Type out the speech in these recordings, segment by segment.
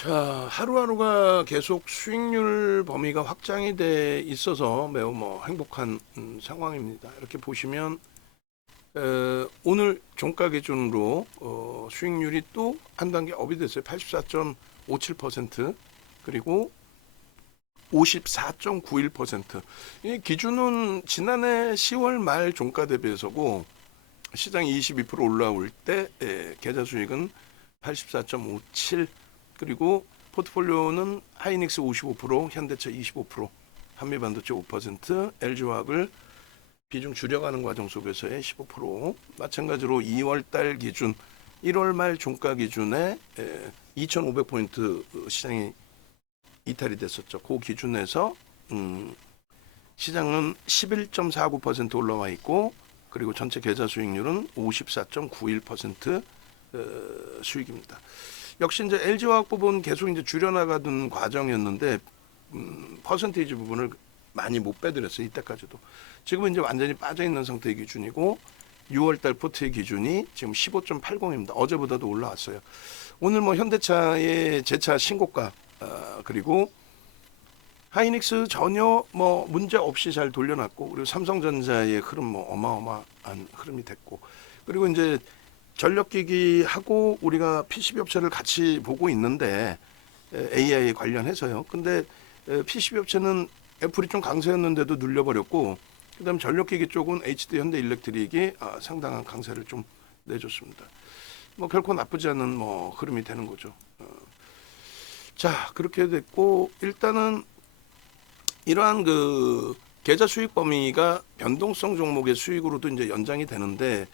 자, 하루하루가 계속 수익률 범위가 확장이 돼 있어서 매우 행복한 상황입니다. 이렇게 보시면 오늘 종가 기준으로 수익률이 또 한 단계 업이 됐어요. 84.57%, 그리고 54.91%. 이 기준은 지난해 10월 말 종가 대비해서고, 시장이 22% 올라올 때 계좌 수익은 84.57, 그리고 포트폴리오는 하이닉스 55%, 현대차 25%, 한미반도체 5%, LG화학을 비중 줄여가는 과정 속에서의 15%, 마찬가지로 2월 달 기준, 1월 말 종가 기준에 2,500포인트 시장이 이탈이 됐었죠. 그 기준에서 시장은 11.49% 올라와 있고, 그리고 전체 계좌 수익률은 54.91% 수익입니다. 역시 이제 LG화학 부분 계속 이제 줄여나가던 과정이었는데 퍼센테이지 부분을 많이 못 빼드렸어요. 이때까지도. 지금은 이제 완전히 빠져 있는 상태의 기준이고, 6월달 포트의 기준이 지금 15.80입니다. 어제보다도 올라왔어요. 오늘 현대차의 재차 신고가, 그리고 하이닉스 전혀 문제 없이 잘 돌려놨고, 그리고 삼성전자의 흐름 어마어마한 흐름이 됐고, 그리고 이제 전력기기하고 우리가 PCB 업체를 같이 보고 있는데, AI 관련해서요. 근데 PCB 업체는 애플이 좀 강세였는데도 눌려버렸고, 그다음 전력기기 쪽은 HD 현대일렉트릭이 상당한 강세를 좀 내줬습니다. 결코 나쁘지 않은 흐름이 되는 거죠. 자, 그렇게 됐고, 일단은 이러한 그 계좌 수익 범위가 변동성 종목의 수익으로도 이제 연장이 되는데,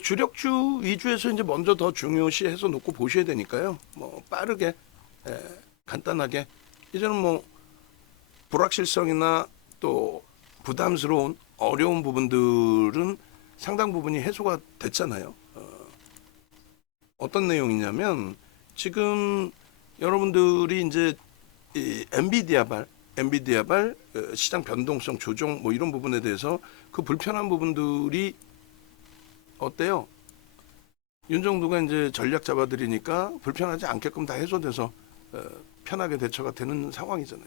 주력주 위주에서 이제 먼저 더 중요시해서 놓고 보셔야 되니까요. 빠르게, 간단하게, 이제는 불확실성이나 또 부담스러운 어려운 부분들은 상당 부분이 해소가 됐잖아요. 어떤 내용이냐면, 지금 여러분들이 이제 이 엔비디아발 시장 변동성 조정 이런 부분에 대해서 그 불편한 부분들이 어때요? 윤정도가 이제 전략 잡아드리니까 불편하지 않게끔 다 해소돼서 편하게 대처가 되는 상황이잖아요.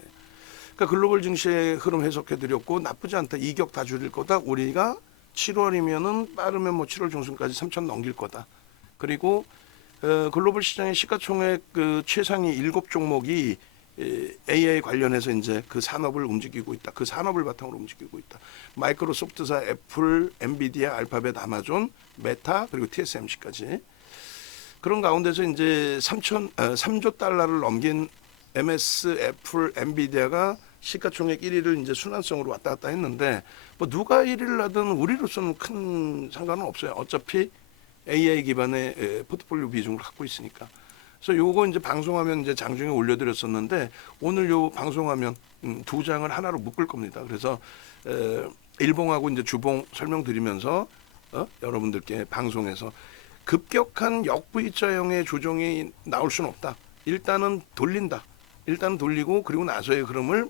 그러니까 글로벌 증시의 흐름 해석해드렸고, 나쁘지 않다, 이격 다 줄일 거다, 우리가 7월이면은 빠르면 7월 중순까지 3천 넘길 거다. 그리고 글로벌 시장의 시가총액 그 최상위 7종목이 AI 관련해서 이제 그 산업을 움직이고 있다. 그 산업을 바탕으로 움직이고 있다. 마이크로소프트사, 애플, 엔비디아, 알파벳, 아마존, 메타, 그리고 TSMC까지. 그런 가운데서 이제 3조 달러를 넘긴 MS, 애플, 엔비디아가 시가총액 1위를 이제 순환성으로 왔다 갔다 했는데, 누가 1위를 하든 우리로서는 큰 상관은 없어요. 어차피 AI 기반의 포트폴리오 비중을 갖고 있으니까. 그래서 요거 이제 방송하면 이제 장중에 올려드렸었는데, 오늘 요 방송하면 두 장을 하나로 묶을 겁니다. 그래서 일봉하고 이제 주봉 설명드리면서 여러분들께 방송에서 급격한 역V자형의 조정이 나올 수는 없다. 일단은 돌린다. 일단 돌리고, 그리고 나서의 흐름을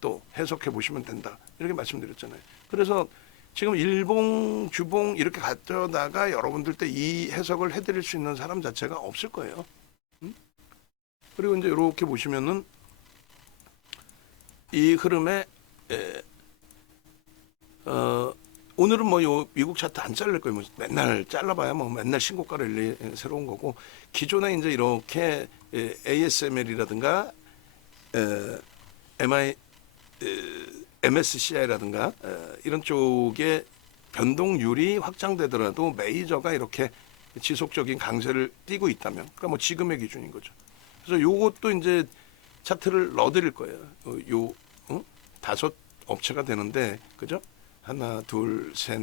또 해석해 보시면 된다. 이렇게 말씀드렸잖아요. 그래서 지금 일봉, 주봉 이렇게 갖다가 여러분들 때 이 해석을 해드릴 수 있는 사람 자체가 없을 거예요. 그리고 이제 이렇게 보시면은 이 흐름에 오늘은 요 미국 차트 안 자를 거예요. 맨날 잘라봐야 맨날 신고가를 새로운 거고, 기존에 이제 이렇게 ASML이라든가 MSCI라든가 이런 쪽에 변동률이 확장되더라도 메이저가 이렇게 지속적인 강세를 띠고 있다면, 그러니까 지금의 기준인 거죠. 그래서 요것도 이제 차트를 넣어드릴 거예요. 다섯 업체가 되는데, 그죠? 하나, 둘, 셋,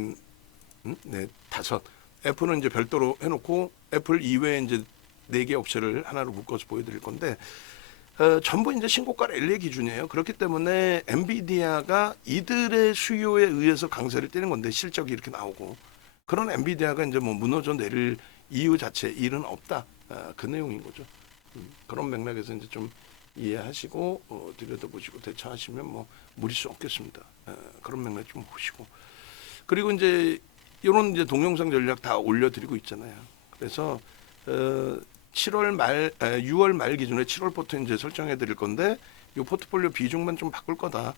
넷, 다섯. 애플은 이제 별도로 해놓고, 애플 이외에 이제 4개 업체를 하나로 묶어서 보여드릴 건데, 전부 이제 신고가 랠리의 기준이에요. 그렇기 때문에 엔비디아가 이들의 수요에 의해서 강세를 띠는 건데, 실적이 이렇게 나오고, 그런 엔비디아가 이제 무너져 내릴 이유 자체 일은 없다. 그 내용인 거죠. 그런 맥락에서 이제 좀 이해하시고 들여다보시고 대처하시면 무리 수 없겠습니다. 그런 맥락 좀 보시고, 그리고 이제 이런 이제 동영상 전략 다 올려드리고 있잖아요. 그래서 7월 말 6월 말 기준에 7월부터 이제 설정해 드릴 건데 요 포트폴리오 비중만 좀 바꿀 거다.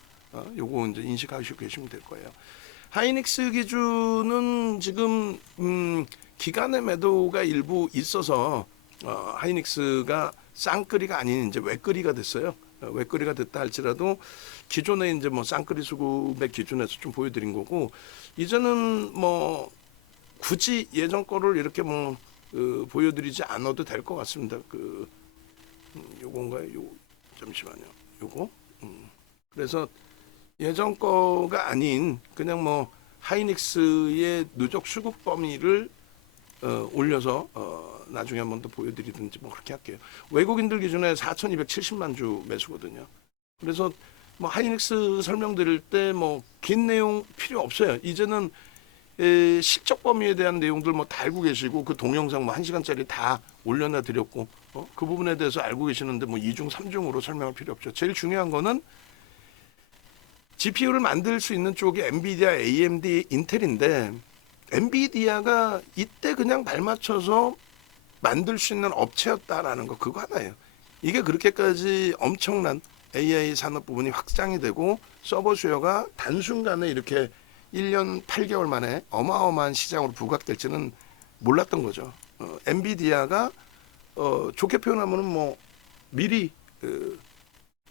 요거 이제 인식하시고 계시면 될 거예요. 하이닉스 기준은 지금 기간의 매도가 일부 있어서 하이닉스가 쌍끌이가 아닌 이제 외끌이가 됐어요. 외끌이가 됐다 할지라도 기존에 이제 뭐 쌍끌이 수급의 기준에서 좀 보여드린 거고, 이제는 뭐 굳이 예전 거를 이렇게 뭐 보여드리지 않아도 될 것 같습니다. 요건가요? 요 잠시만요. 요거. 그래서 예전 거가 아닌 그냥 뭐 하이닉스의 누적 수급 범위를 올려서 나중에 한번 더 보여드리든지 뭐 그렇게 할게요. 외국인들 기준에 4,270만 주 매수거든요. 그래서 뭐 하이닉스 설명드릴 때 뭐 긴 내용 필요 없어요. 이제는 실적 범위에 대한 내용들 뭐 다 알고 계시고, 그 동영상 뭐 1시간짜리 다 올려놔 드렸고, 그 부분에 대해서 알고 계시는데 뭐 2중 3중으로 설명할 필요 없죠. 제일 중요한 거는 GPU를 만들 수 있는 쪽이 엔비디아, AMD, 인텔인데, 엔비디아가 이때 그냥 발맞춰서 만들 수 있는 업체였다라는 거, 그거 하나예요. 이게 그렇게까지 엄청난 AI 산업 부분이 확장이 되고 서버 수요가 단순간에 이렇게 1년 8개월 만에 어마어마한 시장으로 부각될지는 몰랐던 거죠. 엔비디아가 좋게 표현하면은 뭐 미리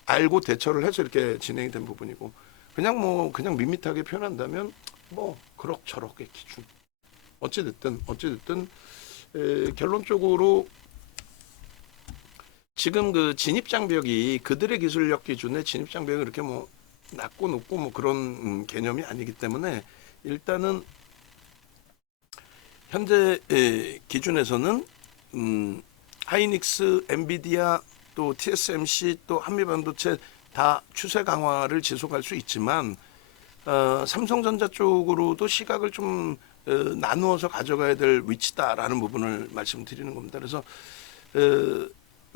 알고 대처를 해서 이렇게 진행이 된 부분이고, 그냥 밋밋하게 표현한다면 뭐 그럭저럭의 기준. 어찌됐든 결론적으로 지금 그 진입장벽이 그들의 기술력 기준에 진입장벽이 그렇게 뭐 낮고 높고 뭐 그런 개념이 아니기 때문에, 일단은 현재 기준에서는 하이닉스, 엔비디아, 또 TSMC, 또 한미반도체 다 추세 강화를 지속할 수 있지만 삼성전자 쪽으로도 시각을 좀 나누어서 가져가야 될 위치다라는 부분을 말씀드리는 겁니다. 그래서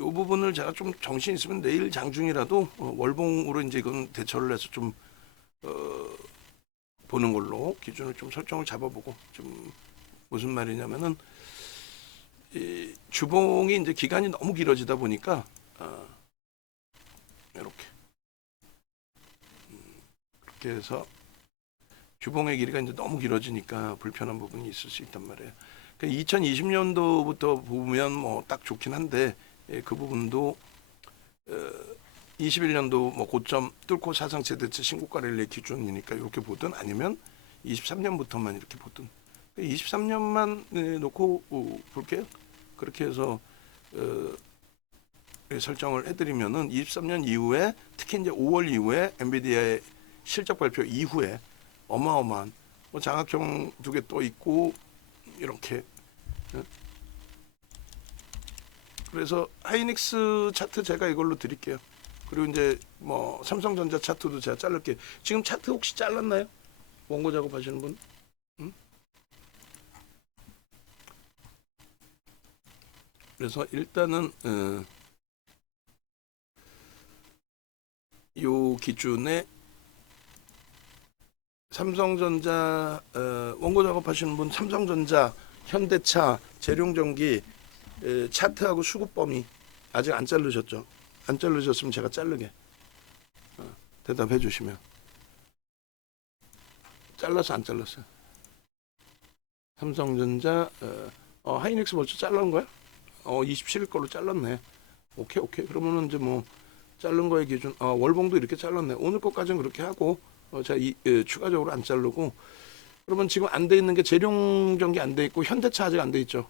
이 부분을 제가 좀 정신 있으면 내일 장중이라도 월봉으로 이제 이건 대처를 해서 좀 보는 걸로 기준을 좀 설정을 잡아보고, 좀 무슨 말이냐면은 이 주봉이 이제 기간이 너무 길어지다 보니까 이렇게 해서 주봉의 길이가 이제 너무 길어지니까 불편한 부분이 있을 수 있단 말이에요. 그러니까 2020년도부터 보면 뭐 딱 좋긴 한데, 그 부분도 21년도 뭐 고점 뚫고 사상 최대치 신고가를 기준이니까 이렇게 보든, 아니면 23년부터만 이렇게 보든, 23년만 놓고 볼게요. 그렇게 해서 설정을 해드리면은 23년 이후에, 특히 이제 5월 이후에 엔비디아의 실적 발표 이후에 어마어마한 뭐 장학형 2개 또 있고 이렇게. 그래서 하이닉스 차트 제가 이걸로 드릴게요. 그리고 이제 뭐 삼성전자 차트도 제가 자를게요. 지금 차트 혹시 잘랐나요? 원고 작업하시는 분? 그래서 일단은 요 기준에 삼성전자 원고 작업하시는 분, 삼성전자, 현대차, 재룡전기 차트하고 수급 범위 아직 안 자르셨죠? 안 자르셨으면 제가 자르게 대답해 주시면. 잘라서 안 잘랐어요? 삼성전자 하이닉스 벌써 잘라는 거야? 27일 걸로 잘랐네. 오케이. 그러면은 이제 뭐 자른 거의 기준, 월봉도 이렇게 잘랐네. 오늘 것까지는 그렇게 하고, 제가 추가적으로 안 자르고. 그러면 지금 안 돼 있는 게 재룡전기 안 돼 있고, 현대차 아직 안 돼 있죠?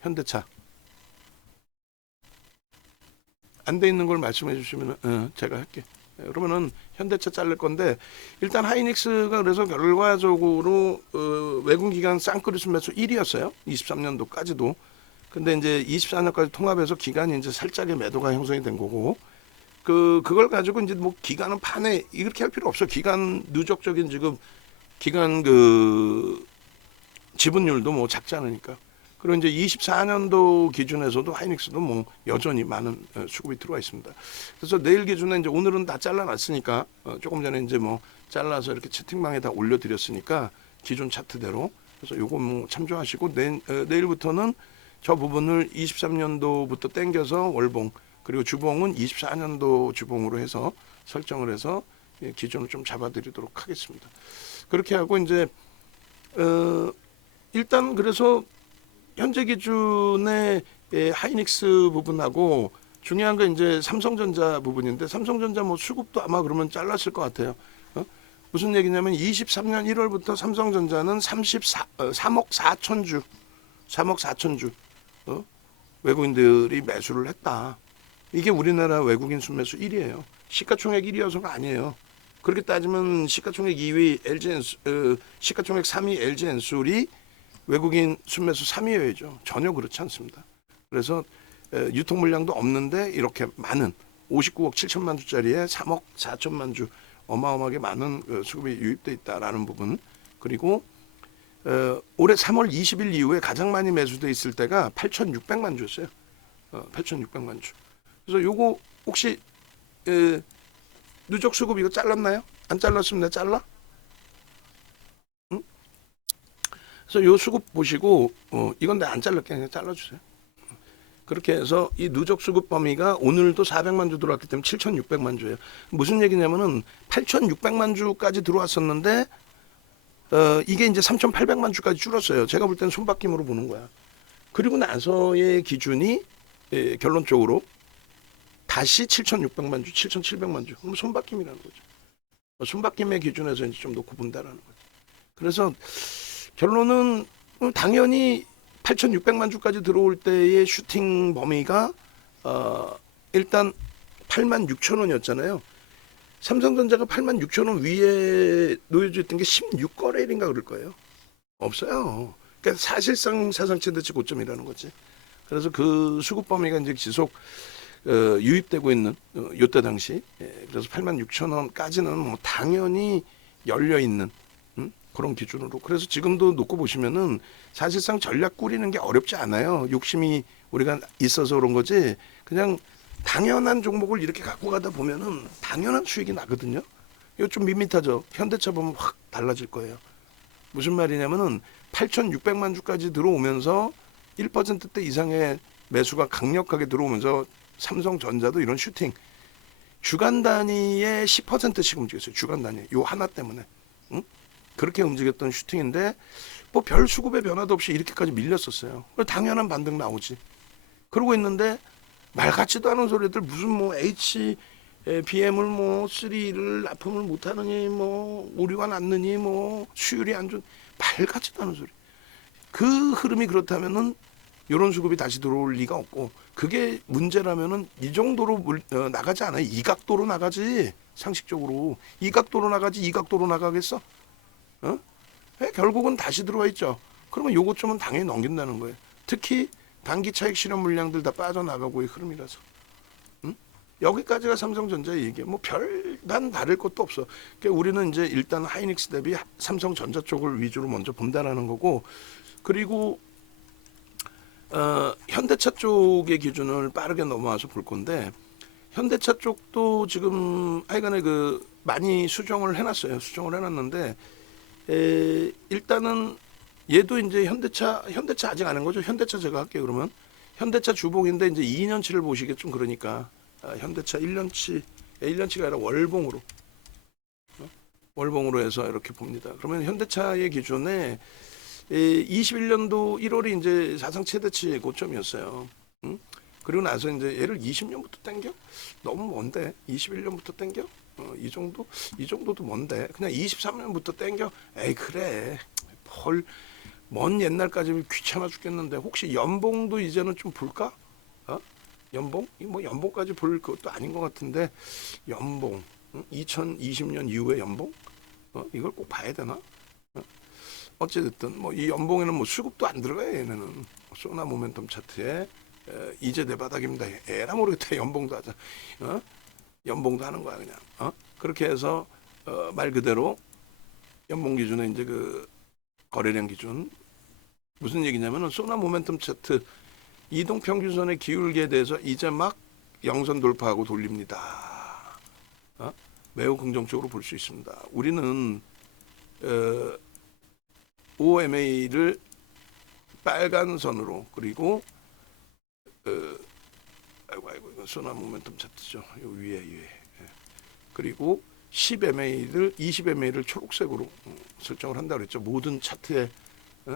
현대차 안 돼 있는 걸 말씀해 주시면 제가 할게. 그러면은 현대차 자를 건데, 일단 하이닉스가 그래서 결과적으로 외국 기관 쌍끌이 매수 1위였어요. 23년도까지도. 근데 이제 24년까지 통합해서 기간이 이제 살짝의 매도가 형성이 된 거고, 그걸 가지고 이제 뭐 기간은 판에 이렇게 할 필요 없어. 기간 누적적인 지금 기간 지분율도 뭐 작지 않으니까. 그리고 이제 24년도 기준에서도 하이닉스도 뭐 여전히 많은 수급이 들어와 있습니다. 그래서 내일 기준에 이제 오늘은 다 잘라놨으니까, 조금 전에 이제 뭐 잘라서 이렇게 채팅방에 다 올려드렸으니까 기존 차트대로. 그래서 요거 뭐 참조하시고, 내일부터는 저 부분을 23년도부터 땡겨서 월봉 그리고 주봉은 24년도 주봉으로 해서 설정을 해서 기준을 좀 잡아드리도록 하겠습니다. 그렇게 하고 이제 일단 그래서 현재 기준의 하이닉스 부분하고 중요한 건 이제 삼성전자 부분인데 삼성전자 뭐 수급도 아마 그러면 잘랐을 것 같아요. 무슨 얘기냐면 23년 1월부터 삼성전자는 3억 4천 주 외국인들이 매수를 했다. 이게 우리나라 외국인 순매수 1위예요. 시가총액 1위여서가 아니에요. 그렇게 따지면 시가총액 2위 시가총액 3위 LG엔솔이 외국인 순매수 3위여야죠. 전혀 그렇지 않습니다. 그래서 유통 물량도 없는데 이렇게 많은 59억 7천만 주짜리에 3억 4천만 주 어마어마하게 많은 수급이 유입돼 있다라는 부분. 그리고 올해 3월 20일 이후에 가장 많이 매수돼 있을 때가 8,600만 주였어요. 8,600만 주. 그래서 요거 혹시 누적 수급 이거 잘랐나요? 안 잘랐으면 내가 잘라? 응? 그래서 요 수급 보시고 이건 내가 안 잘랄게 그냥 잘라주세요. 그렇게 해서 이 누적 수급 범위가 오늘도 400만 주 들어왔기 때문에 7,600만 주예요. 무슨 얘기냐면은 8,600만 주까지 들어왔었는데 이게 이제 3,800만 주까지 줄었어요. 제가 볼 때는 손바뀜으로 보는 거야. 그리고 나서의 기준이 결론적으로 다시 7,600만 주, 7,700만 주. 그럼 손바뀜이라는 거죠. 손바뀜의 기준에서 이제 좀 놓고 본다라는 거죠. 그래서 결론은 당연히 8,600만 주까지 들어올 때의 슈팅 범위가 일단 86,000원이었잖아요. 삼성전자가 86,000원 위에 놓여져 있던 게 16거래일인가 그럴 거예요. 없어요. 그러니까 사실상 사상 최대치 고점이라는 거지. 그래서 그 수급 범위가 이제 지속 유입되고 있는 요때 당시 그래서 86,000원까지는 뭐 당연히 열려 있는 그런 기준으로. 그래서 지금도 놓고 보시면은 사실상 전략 꾸리는 게 어렵지 않아요. 욕심이 우리가 있어서 그런 거지. 그냥 당연한 종목을 이렇게 갖고 가다 보면은 당연한 수익이 나거든요. 이거 좀 밋밋하죠. 현대차 보면 확 달라질 거예요. 무슨 말이냐면은 8,600만 주까지 들어오면서 1%대 이상의 매수가 강력하게 들어오면서 삼성전자도 이런 슈팅 주간 단위에 10%씩 움직였어요. 주간 단위 요 하나 때문에 그렇게 움직였던 슈팅인데 뭐 별 수급의 변화도 없이 이렇게까지 밀렸었어요. 당연한 반등 나오지. 그러고 있는데 말 같지도 않은 소리들 무슨 뭐 HBM을 뭐 3를 납품을 못하느니 뭐 오류가 났느니 뭐 수율이 안 좋은 말 같지도 않은 소리. 그 흐름이 그렇다면은 이런 수급이 다시 들어올 리가 없고 그게 문제라면은 이 정도로 나가지 않아요. 이 각도로 나가지. 상식적으로 이 각도로 나가지 이 각도로 나가겠어? 결국은 다시 들어와 있죠. 그러면 요것 좀은 당연히 넘긴다는 거예요. 특히 단기 차익 실현 물량들 다 빠져나가고의 흐름이라서. 여기까지가 삼성전자의 얘기예요. 뭐 별반 다를 것도 없어. 그러니까 우리는 이제 일단 하이닉스 대비 삼성전자 쪽을 위주로 먼저 본다라는 거고, 그리고 현대차 쪽의 기준을 빠르게 넘어와서 볼 건데, 현대차 쪽도 지금 하여간에 많이 수정을 해놨어요. 수정을 해놨는데 일단은 얘도 이제 현대차 아직 안 한 거죠. 현대차 제가 할게요. 그러면 현대차 주봉인데 이제 2년치를 보시겠죠. 그러니까 현대차 1년치가 아니라 월봉으로 해서 이렇게 봅니다. 그러면 현대차의 기준에 21년도 1월이 이제 사상 최대치 고점이었어요. 그리고 나서 이제 얘를 20년부터 땡겨? 너무 먼데 21년부터 땡겨? 이 정도도 먼데 그냥 23년부터 땡겨? 에이 그래 먼 옛날까지 귀찮아 죽겠는데 혹시 연봉도 이제는 좀 볼까? 연봉? 뭐 연봉까지 볼 것도 아닌 것 같은데 연봉 2020년 이후의 연봉? 이걸 꼭 봐야 되나? 어찌됐든 뭐 이 연봉에는 뭐 수급도 안 들어가요. 얘네는 소나 모멘텀 차트에 이제 내 바닥입니다. 에라 모르겠다. 연봉도 하자. 연봉도 하는 거야 그냥. 그렇게 해서 말 그대로 연봉 기준에 이제 거래량 기준 무슨 얘기냐면은 소나 모멘텀 차트 이동 평균선의 기울기에 대해서 이제 막 영선 돌파하고 돌립니다. 매우 긍정적으로 볼 수 있습니다. 우리는 OMA를 빨간 선으로 그리고 아이고 이건 소나 모멘텀 차트죠. 요 위에 그리고 10MA를 20MA를 초록색으로 설정을 한다 그랬죠. 모든 차트의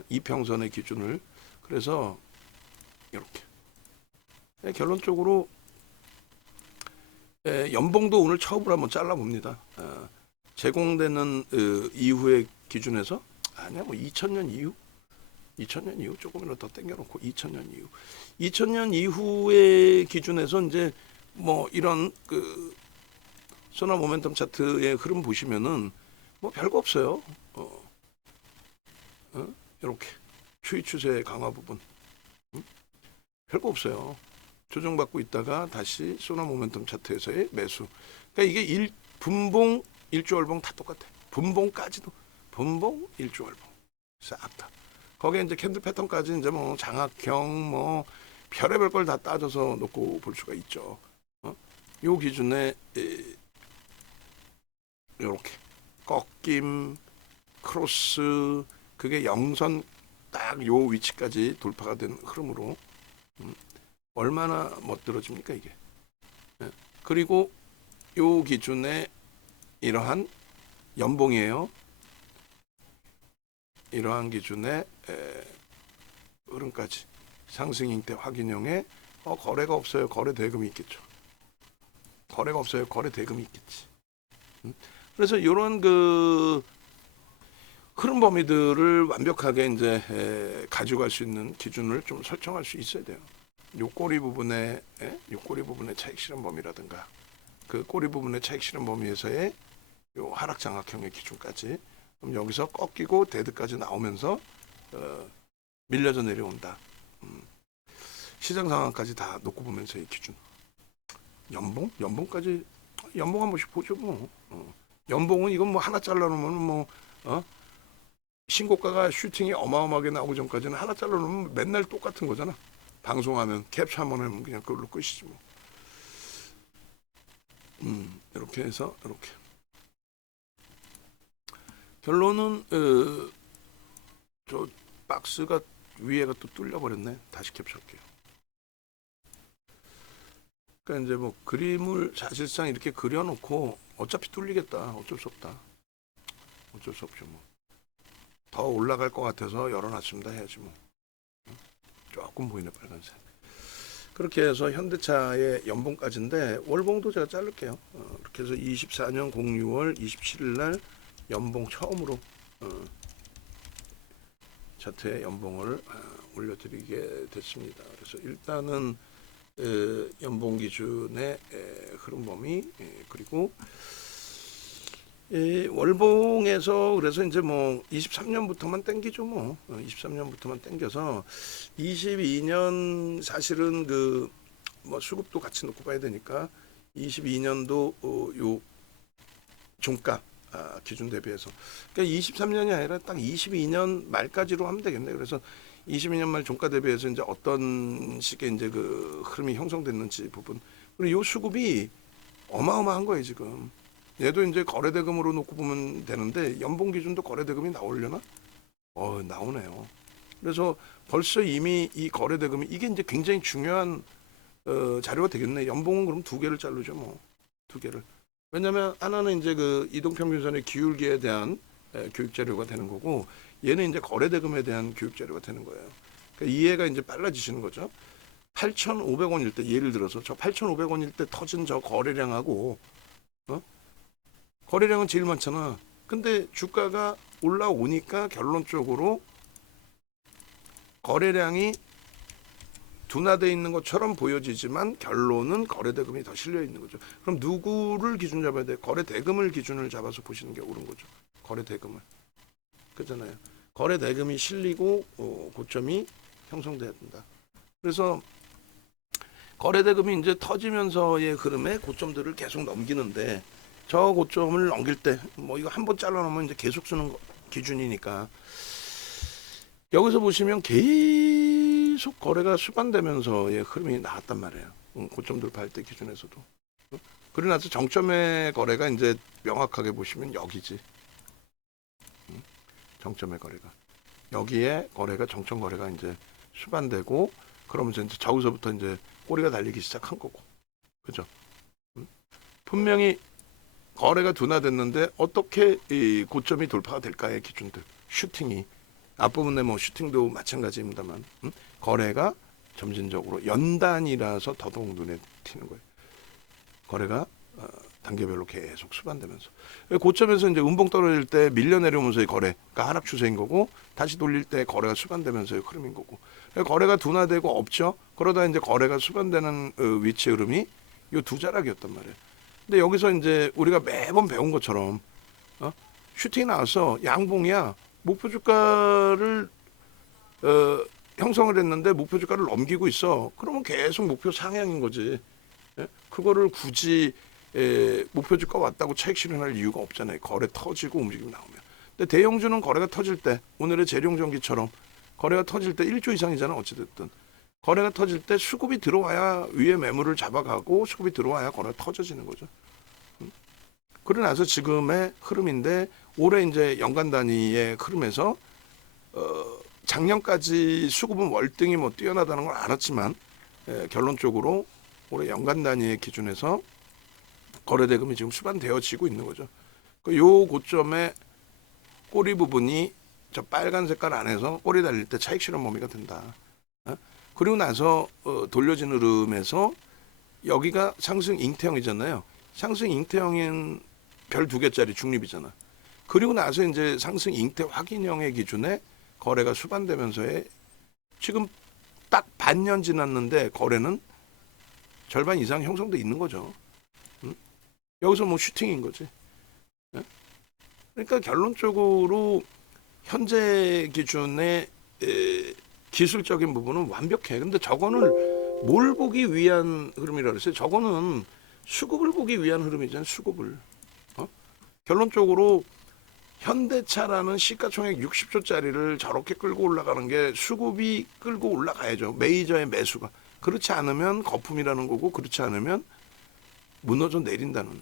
이평선의 기준을. 그래서 이렇게 결론적으로 연봉도 오늘 처음으로 한번 잘라봅니다. 제공되는 이후의 기준에서 아니야 뭐 2000년 이후 조금이라도 더 땡겨놓고 2000년 이후의 기준에서 이제 뭐 이런 그 소나 모멘텀 차트의 흐름 보시면은 뭐 별거 없어요. 이렇게 추이 추세 강화 부분 별거 없어요. 조정받고 있다가 다시 소나 모멘텀 차트에서의 매수. 그러니까 이게 분봉, 일주월봉 다 똑같아. 분봉까지도 분봉, 일주월봉 싹 다. 거기에 이제 캔들 패턴까지 이제 뭐 장악형 뭐 별의별 걸 다 따져서 놓고 볼 수가 있죠. 요 기준에 이렇게 꺾임, 크로스 그게 영선 딱 요 위치까지 돌파가 된 흐름으로 얼마나 멋들어집니까 이게. 그리고 요 기준에 이러한 연봉이에요. 이러한 기준에 흐름까지 상승잉태 확인형에 거래가 없어요. 거래 대금이 있겠죠. 거래가 없어요. 거래 대금이 있겠지. 그래서 이런 그 흐름 범위들을 완벽하게 이제 가져갈 수 있는 기준을 좀 설정할 수 있어야 돼요. 요 꼬리 부분의 차익 실현 범위라든가 그 꼬리 부분의 차익 실현 범위에서의 요 하락 장악형의 기준까지. 그럼 여기서 꺾이고 데드까지 나오면서 밀려져 내려온다. 시장 상황까지 다 놓고 보면서의 기준. 연봉까지 연봉 한 번씩 보죠 뭐. 연봉은 이건 뭐 하나 잘라놓으면 뭐 신고가가 슈팅이 어마어마하게 나오기 전까지는 하나 잘라놓으면 맨날 똑같은 거잖아. 방송하면 캡처 한번 하면 그냥 그걸로 끝이지 뭐. 이렇게 해서 이렇게 결론은 저 박스가 위에가 또 뚫려 버렸네. 다시 캡처할게요. 그러니까 이제 뭐 그림을 사실상 이렇게 그려놓고 어차피 뚫리겠다. 어쩔 수 없다. 어쩔 수 없죠 뭐. 더 올라갈 것 같아서 열어놨습니다 해야지 뭐. 조금 보이네 빨간색. 그렇게 해서 현대차의 연봉까지인데 월봉도 제가 자를게요. 이렇게 해서 24년 06월 27일 날 연봉 처음으로 차트의 연봉을 올려드리게 됐습니다. 그래서 일단은 연봉 기준의 흐름 범위 그리고 월봉에서 그래서 이제 뭐 23년부터만 땡기죠 뭐. 23년부터만 땡겨서 22년 사실은 그 뭐 수급도 같이 놓고 봐야 되니까 22년도 요 종가 기준 대비해서 그러니까 23년이 아니라 딱 22년 말까지로 하면 되겠네. 그래서 22년 말 종가 대비해서 이제 어떤 식의 이제 그 흐름이 형성됐는지 부분. 그리고 요 수급이 어마어마한 거예요 지금. 얘도 이제 거래대금으로 놓고 보면 되는데 연봉 기준도 거래대금이 나오려나? 나오네요. 그래서 벌써 이미 이 거래대금이 이게 이제 굉장히 중요한 자료가 되겠네. 연봉은 그럼 두 개를 자르죠 뭐. 두 개를. 왜냐면 하나는 이제 그 이동평균선의 기울기에 대한 교육 자료가 되는 거고 얘는 이제 거래대금에 대한 교육 자료가 되는 거예요. 그러니까 이해가 이제 빨라지시는 거죠. 8,500원일 때 예를 들어서 저 8,500원일 때 터진 저 거래량하고 거래량은 제일 많잖아. 근데 주가가 올라오니까 결론적으로 거래량이 둔화되어 있는 것처럼 보여지지만 결론은 거래대금이 더 실려 있는 거죠. 그럼 누구를 기준 잡아야 돼? 거래대금을 기준을 잡아서 보시는 게 옳은 거죠. 거래대금을. 그렇잖아요. 거래대금이 실리고 고점이 형성돼야 된다. 그래서 거래대금이 이제 터지면서의 흐름에 고점들을 계속 넘기는데 저 고점을 넘길 때 뭐 이거 한번 잘라놓으면 이제 계속 쓰는 기준이니까 여기서 보시면 계속 거래가 수반되면서의 흐름이 나왔단 말이에요. 고점 돌파할 때 기준에서도. 그러고 나서 정점의 거래가 이제 명확하게 보시면 여기지. 정점의 거래가. 여기에 거래가 정점 거래가 이제 수반되고 그러면서 이제 저기서부터 이제 꼬리가 달리기 시작한 거고, 그죠? 분명히 거래가 둔화됐는데 어떻게 이 고점이 돌파가 될까의 기준들, 슈팅이 앞부분에 뭐 슈팅도 마찬가지입니다만 거래가 점진적으로 연단이라서 더더욱 눈에 띄는 거예요. 거래가 단계별로 계속 수반되면서 고점에서 이제 음봉 떨어질 때 밀려 내려오면서의 거래가 하락 추세인 거고, 다시 돌릴 때 거래가 수반되면서의 흐름인 거고, 거래가 둔화되고 없죠. 그러다 이제 거래가 수반되는 위치 흐름이 이 두 자락이었단 말이에요. 근데 여기서 이제 우리가 매번 배운 것처럼 슈팅이 나와서 양봉이야, 목표 주가를 형성을 했는데 목표 주가를 넘기고 있어. 그러면 계속 목표 상향인 거지. 예? 그거를 굳이 목표 주가 왔다고 차익 실현할 이유가 없잖아요. 거래 터지고 움직임 나오면. 근데 대형주는 거래가 터질 때, 오늘의 재룡전기처럼 거래가 터질 때 1조 이상이잖아. 어찌됐든 거래가 터질 때 수급이 들어와야 위에 매물을 잡아가고, 수급이 들어와야 거래가 터져지는 거죠. 그러고 나서 지금의 흐름인데, 올해 이제 연간 단위의 흐름에서 작년까지 수급은 월등히 뭐 뛰어나다는 걸 알았지만, 결론적으로 올해 연간 단위의 기준에서 거래 대금이 지금 수반되어지고 있는 거죠. 요 고점의 꼬리 부분이 저 빨간 색깔 안에서 꼬리 달릴 때 차익 실현 범위가 된다. 그리고 나서 돌려진 흐름에서 여기가 상승 잉태형이잖아요. 상승 잉태형인 별 2개짜리 중립이잖아. 그리고 나서 이제 상승 잉태 확인형의 기준에 거래가 수반되면서의 지금 딱 반년 지났는데 거래는 절반 이상 형성돼 있는 거죠. 여기서 뭐 슈팅인 거지. 그러니까 결론적으로 현재 기준의 기술적인 부분은 완벽해. 근데 저거는 뭘 보기 위한 흐름이라 그랬어요? 저거는 수급을 보기 위한 흐름이잖아요. 수급을. 결론적으로 현대차라는 시가총액 60조짜리를 저렇게 끌고 올라가는 게 수급이 끌고 올라가야죠. 메이저의 매수가. 그렇지 않으면 거품이라는 거고, 그렇지 않으면 무너져 내린다는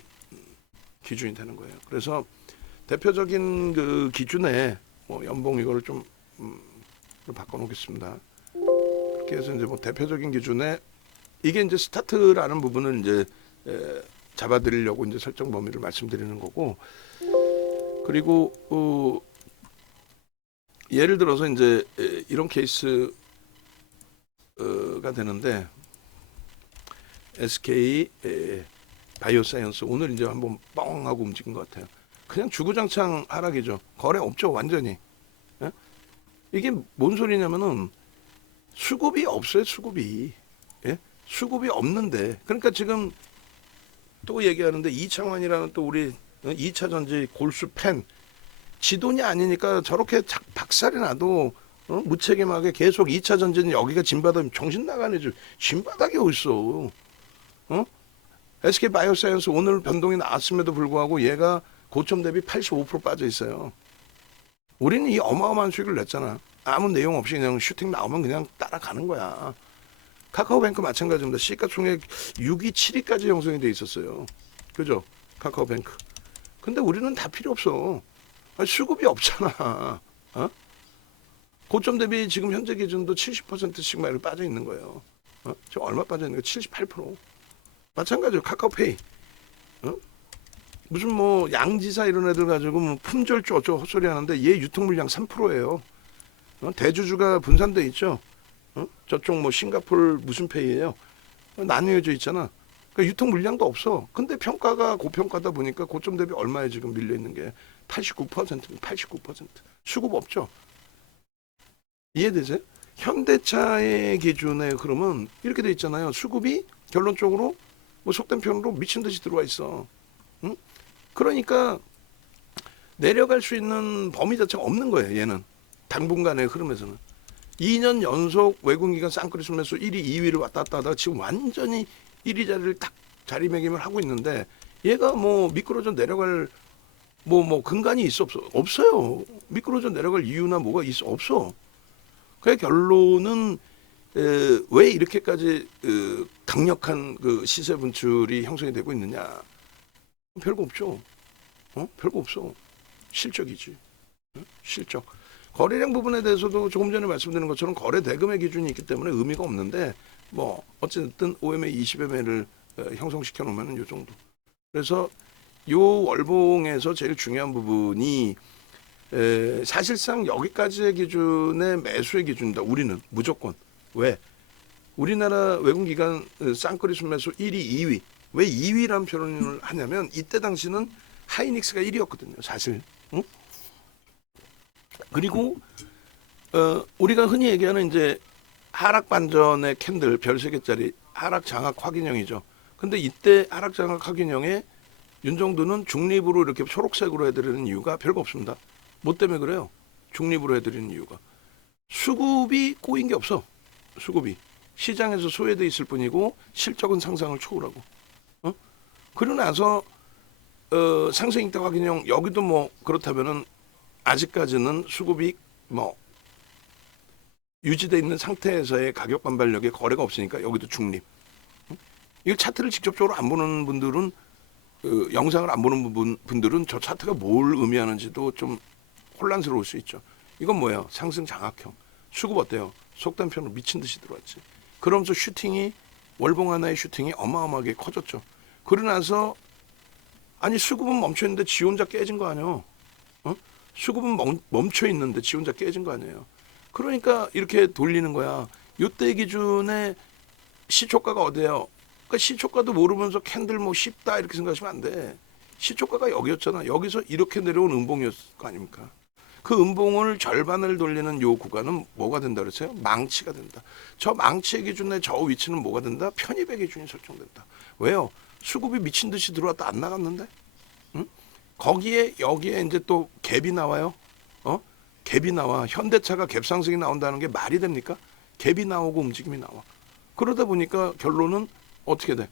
기준이 되는 거예요. 그래서 대표적인 그 기준에 뭐 연봉 이거를 좀 바꿔놓겠습니다. 그렇게 해서 이제 뭐 대표적인 기준에 이게 이제 스타트라는 부분을 이제 잡아드리려고 이제 설정 범위를 말씀드리는 거고, 그리고 예를 들어서 이제 이런 케이스가 되는데, SK 바이오사이언스 오늘 이제 한번 뻥 하고 움직인 것 같아요. 그냥 주구장창 하락이죠. 거래 없죠, 완전히. 예? 이게 뭔 소리냐면은 수급이 없어요, 수급이. 예? 수급이 없는데, 그러니까 지금 또 얘기하는데 이창환이라는 또 우리 2차 전지 골수 팬, 지 돈이 아니니까 저렇게 박살이 나도 무책임하게 계속 2차 전지는 여기가 진바닥, 정신 나가네. 진바닥이 어딨어. SK 바이오사이언스 오늘 변동이 나왔음에도 불구하고 얘가 고점 대비 85% 빠져 있어요. 우리는 이 어마어마한 수익을 냈잖아. 아무 내용 없이 그냥 슈팅 나오면 그냥 따라가는 거야. 카카오뱅크 마찬가지입니다. 시가총액 6위, 7위까지 형성이 돼 있었어요. 그죠? 카카오뱅크. 근데 우리는 다 필요 없어. 수급이 없잖아. 고점 대비 지금 현재 기준도 70%씩 막 빠져 있는 거예요. 지금 얼마 빠져 있는 거예요? 78%. 마찬가지로 카카오페이. 무슨 뭐 양지사 이런 애들 가지고 뭐 품절주 어쩌고 헛소리 하는데 얘 유통 물량 3%예요. 대주주가 분산돼 있죠. 저쪽 뭐 싱가폴 무슨 페이예요. 나뉘어져 있잖아. 그러니까 유통 물량도 없어. 근데 평가가 고평가다 보니까 고점 대비 얼마에 지금 밀려 있는 게 89%입니다. 89%. 수급 없죠. 이해되세요? 현대차의 기준에 그러면 이렇게 돼 있잖아요. 수급이 결론적으로 뭐 속된 표현으로 미친 듯이 들어와 있어. 응? 그러니까 내려갈 수 있는 범위 자체가 없는 거예요. 얘는 당분간의 흐름에서는 2년 연속 외국인기관 쌍끌이 매수 1위, 2위를 왔다 갔다 하다가 지금 완전히 1위 자리를 딱 자리매김을 하고 있는데, 얘가 뭐 미끄러져 내려갈 뭐 근간이 있어 없어? 없어요. 미끄러져 내려갈 이유나 뭐가 있어? 없어. 그 결론은 왜 이렇게까지 강력한 그 시세 분출이 형성이 되고 있느냐? 별거 없죠. 별거 없어. 실적이지. 실적. 거래량 부분에 대해서도 조금 전에 말씀드린 것처럼 거래 대금의 기준이 있기 때문에 의미가 없는데 뭐 어쨌든 OMA 20ML을 형성시켜 놓으면 요 정도. 그래서 요 월봉에서 제일 중요한 부분이 사실상 여기까지의 기준의 매수의 기준이다. 우리는 무조건. 왜? 우리나라 외국기관 쌍끌이 순매수 1위, 2위. 왜 2위라는 표현을 하냐면 이때 당시는 하이닉스가 1위였거든요. 사실. 응? 그리고 우리가 흔히 얘기하는 이제 하락 반전의 캔들 별 3개짜리 하락 장악 확인형이죠. 근데 이때 하락 장악 확인형에 윤정두는 중립으로 이렇게 초록색으로 해드리는 이유가 별거 없습니다. 뭐 때문에 그래요? 중립으로 해드리는 이유가 수급이 꼬인 게 없어. 수급이 시장에서 소외돼 있을 뿐이고 실적은 상상을 초월하고. 그러고 나서 상승익대 확인형 여기도 뭐 그렇다면은 아직까지는 수급이 뭐 유지돼 있는 상태에서의 가격 반발력에 거래가 없으니까 여기도 중립. 이 차트를 직접적으로 안 보는 분들은 영상을 안 보는 분들은 저 차트가 뭘 의미하는지도 좀 혼란스러울 수 있죠. 이건 뭐예요? 상승 장악형. 수급 어때요? 속단 편으로 미친 듯이 들어왔지. 그러면서 슈팅이 월봉 하나의 슈팅이 어마어마하게 커졌죠. 그러고 나서 아니 수급은 멈춰 있는데 지 혼자 깨진 거 아니에요? 수급은 멈춰 있는데 지 혼자 깨진 거 아니에요? 그러니까 이렇게 돌리는 거야. 이때 기준에 시초가가 어디예요? 그러니까 시초가도 모르면서 캔들 뭐 쉽다 이렇게 생각하시면 안 돼. 시초가가 여기였잖아. 여기서 이렇게 내려온 음봉이었을 거 아닙니까? 그 음봉을 절반을 돌리는 요 구간은 뭐가 된다 그랬어요? 망치가 된다. 저 망치의 기준에 저 위치는 뭐가 된다? 편입의 기준이 설정된다. 왜요? 수급이 미친 듯이 들어왔다 안 나갔는데? 응? 거기에 여기에 이제 또 갭이 나와요. 갭이 나와. 현대차가 갭 상승이 나온다는 게 말이 됩니까? 갭이 나오고 움직임이 나와. 그러다 보니까 결론은 어떻게 돼?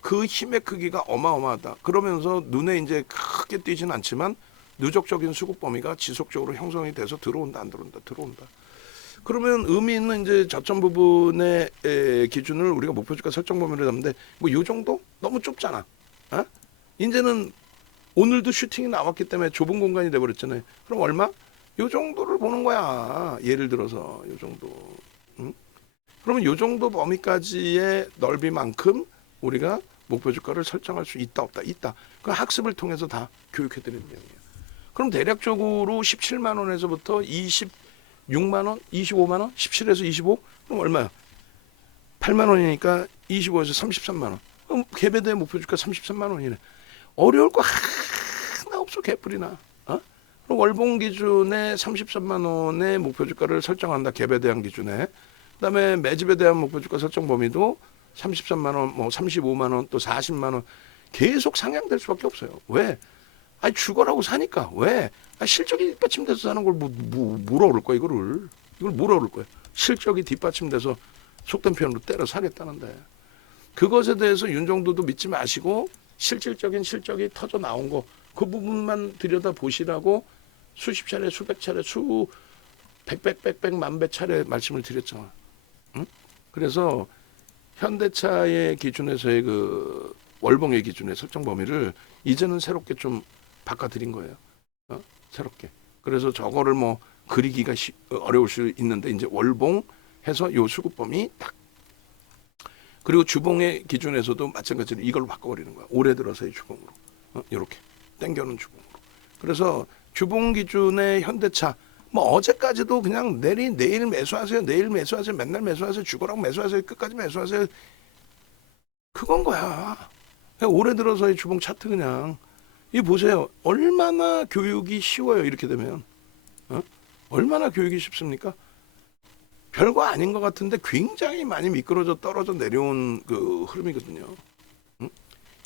그 힘의 크기가 어마어마하다. 그러면서 눈에 이제 크게 띄진 않지만 누적적인 수급 범위가 지속적으로 형성이 돼서 들어온다 안 들어온다 들어온다. 그러면 의미 있는 이제 저점 부분의 기준을 우리가 목표주가 설정 범위를 잡는데 뭐 이 정도 너무 좁잖아. 이제는 오늘도 슈팅이 나왔기 때문에 좁은 공간이 돼버렸잖아요. 그럼 얼마? 요 정도를 보는 거야. 예를 들어서 요 정도. 그러면 요 정도 범위까지의 넓이만큼 우리가 목표 주가를 설정할 수 있다 없다 있다. 그 학습을 통해서 다 교육해드리는 내용이에요. 그럼 대략적으로 17만 원에서부터 26만 원, 25만 원, 17에서 25 그럼 얼마야? 8만 원이니까 25에서 33만 원. 그럼 개배대 목표 주가 33만 원이네. 어려울 거 하나 없어 개뿔이나. 그럼 월봉 기준에 33만 원의 목표 주가를 설정한다. 갭에 대한 기준에. 그다음에 매집에 대한 목표 주가 설정 범위도 33만 원, 뭐 35만 원, 또 40만 원 계속 상향될 수밖에 없어요. 왜? 아니 죽어라고 사니까. 왜? 실적이 뒷받침돼서 사는 걸 뭐라 그럴 거야 이걸 뭐라 그럴 거야? 실적이 뒷받침돼서 속된 표현으로 때려 사겠다는데 그것에 대해서 윤정도도 믿지 마시고 실질적인 실적이 터져 나온 거 그 부분만 들여다 보시라고 수십 차례, 수백 차례, 백백 만배 차례 말씀을 드렸잖아. 응? 그래서 현대차의 기준에서의 그 월봉의 기준의 설정 범위를 이제는 새롭게 좀 바꿔드린 거예요. 새롭게. 그래서 저거를 뭐 그리기가 어려울 수 있는데 이제 월봉 해서 요 수급 범위 딱. 그리고 주봉의 기준에서도 마찬가지로 이걸 바꿔버리는 거야. 올해 들어서의 주봉으로. 이렇게 땡겨는 주봉으로. 그래서 주봉 기준의 현대차 뭐 어제까지도 그냥 내일 매수하세요. 내일 매수하세요. 맨날 매수하세요. 죽어라고 매수하세요. 끝까지 매수하세요. 그건 거야. 그냥 올해 들어서의 주봉 차트 그냥. 이 보세요. 얼마나 교육이 쉬워요. 이렇게 되면. 얼마나 교육이 쉽습니까? 별거 아닌 것 같은데 굉장히 많이 미끄러져 떨어져 내려온 그 흐름이거든요.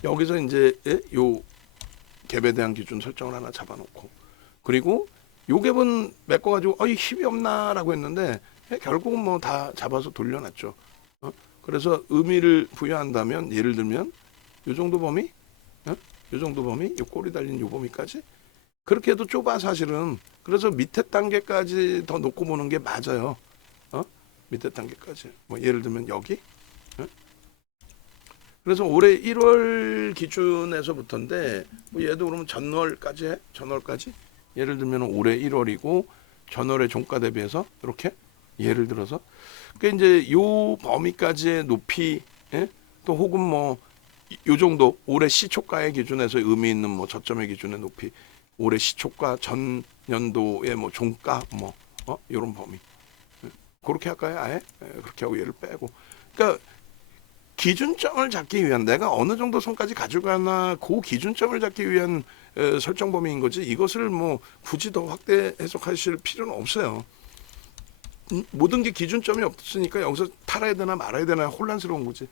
여기서 이제 요 갭에 대한 기준 설정을 하나 잡아놓고 그리고 요 갭은 메꿔가지고 힘이 없나라고 했는데 결국은 뭐 다 잡아서 돌려놨죠. 그래서 의미를 부여한다면 예를 들면 요 정도 범위, 요 정도 범위, 요 꼬리 달린 요 범위까지 그렇게 해도 좁아 사실은. 그래서 밑에 단계까지 더 놓고 보는 게 맞아요. 밑에 단계까지. 뭐 예를 들면 여기. 그래서 올해 1월 기준에서부터인데 뭐 얘도 그러면 전월까지 해? 전월까지? 예를 들면 올해 1월이고 전월의 종가 대비해서 이렇게 예를 들어서 그러니까 이제 요 범위까지의 높이 예? 또 혹은 뭐 요 정도 올해 시초가의 기준에서 의미 있는 뭐 저점의 기준의 높이 올해 시초가 전 연도의 뭐 종가 뭐 요런 범위 그렇게 할까요? 아예 그렇게 하고 얘를 빼고 그러니까 기준점을 잡기 위한 내가 어느 정도 선까지 가져가나 그 기준점을 잡기 위한 설정 범위인 거지 이것을 뭐 굳이 더 확대 해석하실 필요는 없어요. 모든 게 기준점이 없으니까 여기서 팔아야 되나 말아야 되나 혼란스러운 거지.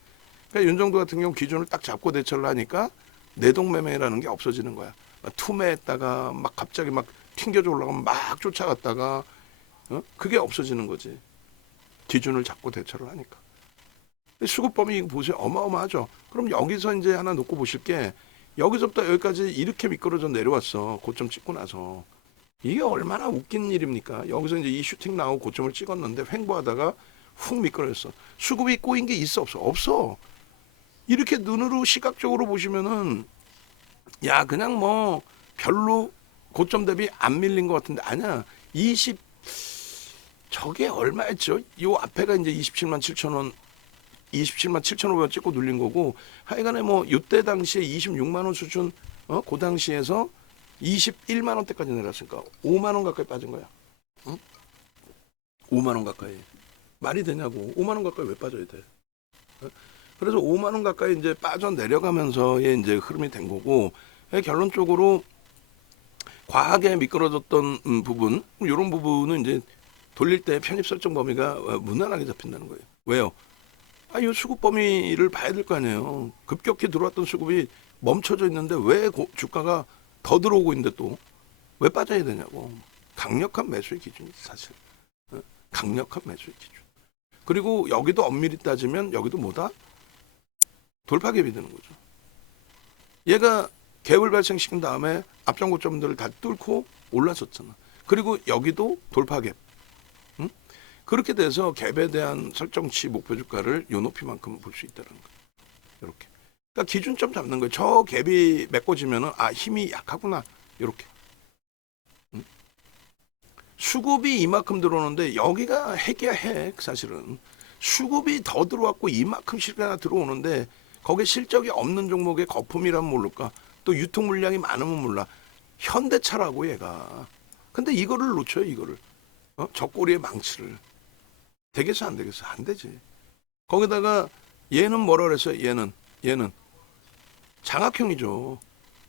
그러니까 윤정도 같은 경우 기준을 딱 잡고 대처를 하니까 내동매매라는 게 없어지는 거야. 투매했다가 막 갑자기 막 튕겨져 올라가면 막 쫓아갔다가 그게 없어지는 거지. 기준을 잡고 대처를 하니까. 수급 범위 보세요. 어마어마하죠. 그럼 여기서 이제 하나 놓고 보실 게 여기서부터 여기까지 이렇게 미끄러져 내려왔어. 고점 찍고 나서. 이게 얼마나 웃긴 일입니까? 여기서 이제 이 슈팅 나오고 고점을 찍었는데 횡보하다가 훅 미끄러졌어. 수급이 꼬인 게 있어 없어? 없어. 이렇게 눈으로 시각적으로 보시면은 야 그냥 뭐 별로 고점 대비 안 밀린 것 같은데 아니야. 저게 얼마였죠? 요 앞에가 이제 27만 7천 원 27만 7,500원 찍고 눌린 거고 하여간에 뭐 이때 당시에 26만 원 수준 그 당시에서 21만 원대까지 내렸으니까 5만 원 가까이 빠진 거야. 응? 5만 원 가까이. 말이 되냐고. 5만 원 가까이 왜 빠져야 돼? 그래서 5만 원 가까이 이제 빠져 내려가면서의 이제 흐름이 된 거고 결론적으로 과하게 미끄러졌던 부분 이런 부분은 이제 돌릴 때 편입 설정 범위가 무난하게 잡힌다는 거예요. 왜요? 이 수급 범위를 봐야 될 거 아니에요. 급격히 들어왔던 수급이 멈춰져 있는데 왜 주가가 더 들어오고 있는데 또 왜 빠져야 되냐고. 강력한 매수의 기준이지 사실. 강력한 매수의 기준. 그리고 여기도 엄밀히 따지면 여기도 뭐다? 돌파갭이 되는 거죠. 얘가 갭을 발생시킨 다음에 앞전 고점들을 다 뚫고 올라섰잖아. 그리고 여기도 돌파갭. 응? 그렇게 돼서 갭에 대한 설정치 목표 주가를 요 높이만큼 볼 수 있다는 거예요. 이렇게. 그러니까 기준점 잡는 거예요. 저 갭이 메꿔지면은 힘이 약하구나. 이렇게. 응? 수급이 이만큼 들어오는데 여기가 핵이야 핵 사실은. 수급이 더 들어왔고 이만큼 실가가 들어오는데 거기에 실적이 없는 종목의 거품이라면 모를까. 또 유통 물량이 많으면 몰라. 현대차라고 얘가. 근데 이거를 놓쳐요 이거를. 저 꼬리의 망치를. 되겠어 안 되겠어? 안 되지. 거기다가 얘는 뭐라 그랬어요? 얘는 장악형이죠.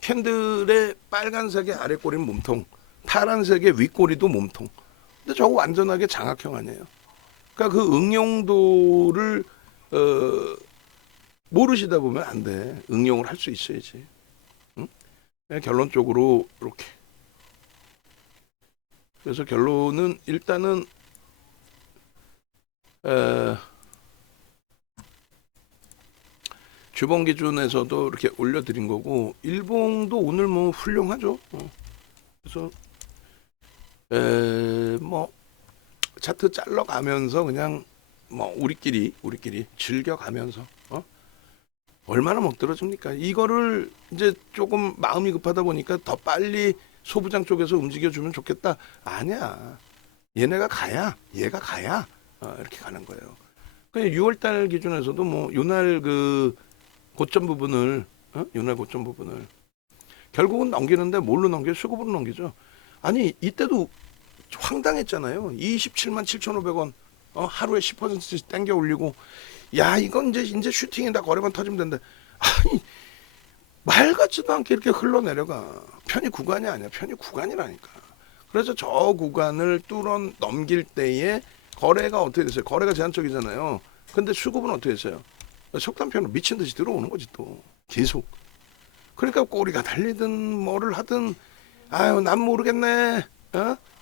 캔들의 빨간색의 아래 꼬리는 몸통, 파란색의 윗꼬리도 몸통. 근데 저거 완전하게 장악형 아니에요. 그러니까 그 응용도를 모르시다 보면 안 돼. 응용을 할 수 있어야지. 응? 결론적으로 이렇게. 그래서 결론은 일단은 주봉 기준에서도 이렇게 올려드린 거고 일봉도 오늘 뭐 훌륭하죠. 그래서 뭐 차트 잘라가면서 그냥 뭐 우리끼리 즐겨가면서 얼마나 못 들어줍니까? 이거를 이제 조금 마음이 급하다 보니까 더 빨리 소부장 쪽에서 움직여주면 좋겠다. 아니야. 얘가 가야 이렇게 가는 거예요. 그냥 6월달 기준에서도 뭐 요날 그 고점 부분을 요날 고점 부분을 결국은 넘기는데 뭘로 넘겨요? 수급으로 넘기죠. 아니 이때도 황당했잖아요. 27만 7,500원 하루에 10%씩 땡겨 올리고 야 이건 이제 슈팅이다 거래만 터지면 된다. 아니 말 같지도 않게 이렇게 흘러내려가. 편입 구간이 아니야. 편입 구간이라니까. 그래서 저 구간을 뚫어 넘길 때에 거래가 어떻게 됐어요? 거래가 제한적이잖아요. 근데 수급은 어떻게 됐어요? 속단편으로 미친 듯이 들어오는 거지 또 계속. 그러니까 꼬리가 달리든 뭐를 하든 아유 난 모르겠네.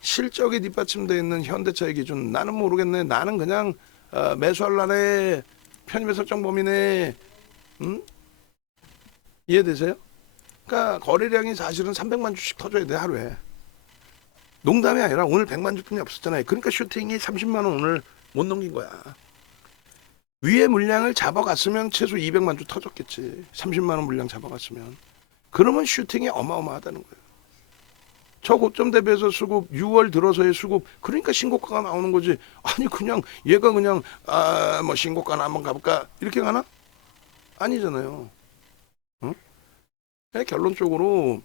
실적이 뒷받침되어 있는 현대차의 기준 나는 모르겠네. 나는 그냥 매수할라네. 편입의 설정 범위네. 이해되세요? 그러니까 거래량이 사실은 300만 주씩 터져야 돼 하루에. 농담이 아니라 오늘 100만 주뿐이 없었잖아요. 그러니까 슈팅이 30만 원 오늘 못 넘긴 거야. 위에 물량을 잡아갔으면 최소 200만 주 터졌겠지. 30만 원 물량 잡아갔으면. 그러면 슈팅이 어마어마하다는 거예요. 저 고점 대비해서 수급 6월 들어서의 수급 그러니까 신고가가 나오는 거지. 아니 그냥 얘가 그냥 뭐 신고가나 한번 가볼까 이렇게 가나? 아니잖아요. 응? 그냥 결론적으로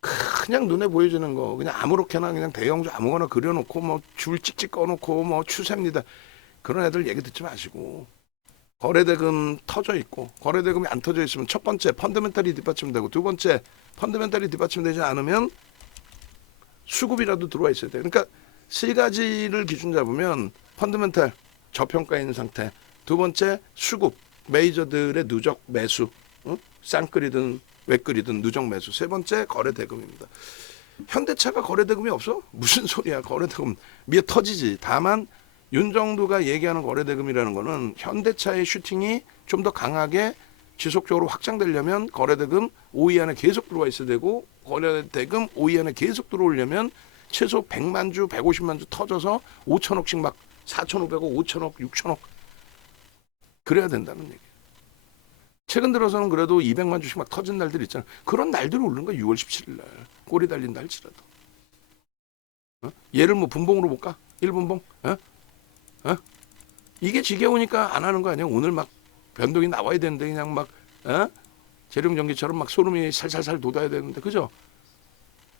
그냥 눈에 보여지는 거 그냥 아무렇게나 그냥 대형주 아무거나 그려놓고 뭐 줄 찍찍 꺼놓고 뭐 추세입니다. 그런 애들 얘기 듣지 마시고 거래대금 터져 있고 거래대금이 안 터져 있으면 첫 번째 펀더멘탈이 뒷받침되고 두 번째 펀더멘탈이 뒷받침되지 않으면 수급이라도 들어와 있어야 돼. 그러니까 세 가지를 기준 잡으면 펀더멘탈 저평가인 상태, 두 번째 수급 메이저들의 누적 매수, 응? 쌍끌이든 외끌이든 누적 매수, 세 번째 거래대금입니다. 현대차가 거래대금이 없어? 무슨 소리야? 거래대금 미에 터지지. 다만 윤정두가 얘기하는 거래대금이라는 거는 현대차의 슈팅이 좀 더 강하게 지속적으로 확장되려면 거래대금 5위 안에 계속 들어와 있어야 되고 거래대금 5위 안에 계속 들어오려면 최소 100만 주, 150만 주 터져서 5천억씩 막 4,500억, 5천억, 6천억 그래야 된다는 얘기예요. 최근 들어서는 그래도 200만 주씩 막 터진 날들 있잖아. 그런 날들이 오르는 거야. 6월 17일 날. 꼬리 달린다 할지라도. 어? 얘를 뭐 분봉으로 볼까? 1분봉? 어? 어? 이게 지겨우니까 안 하는 거 아니야? 오늘 막 변동이 나와야 되는데 그냥 막 재룡전기처럼 막 소름이 살살살 돋아야 되는데 그죠?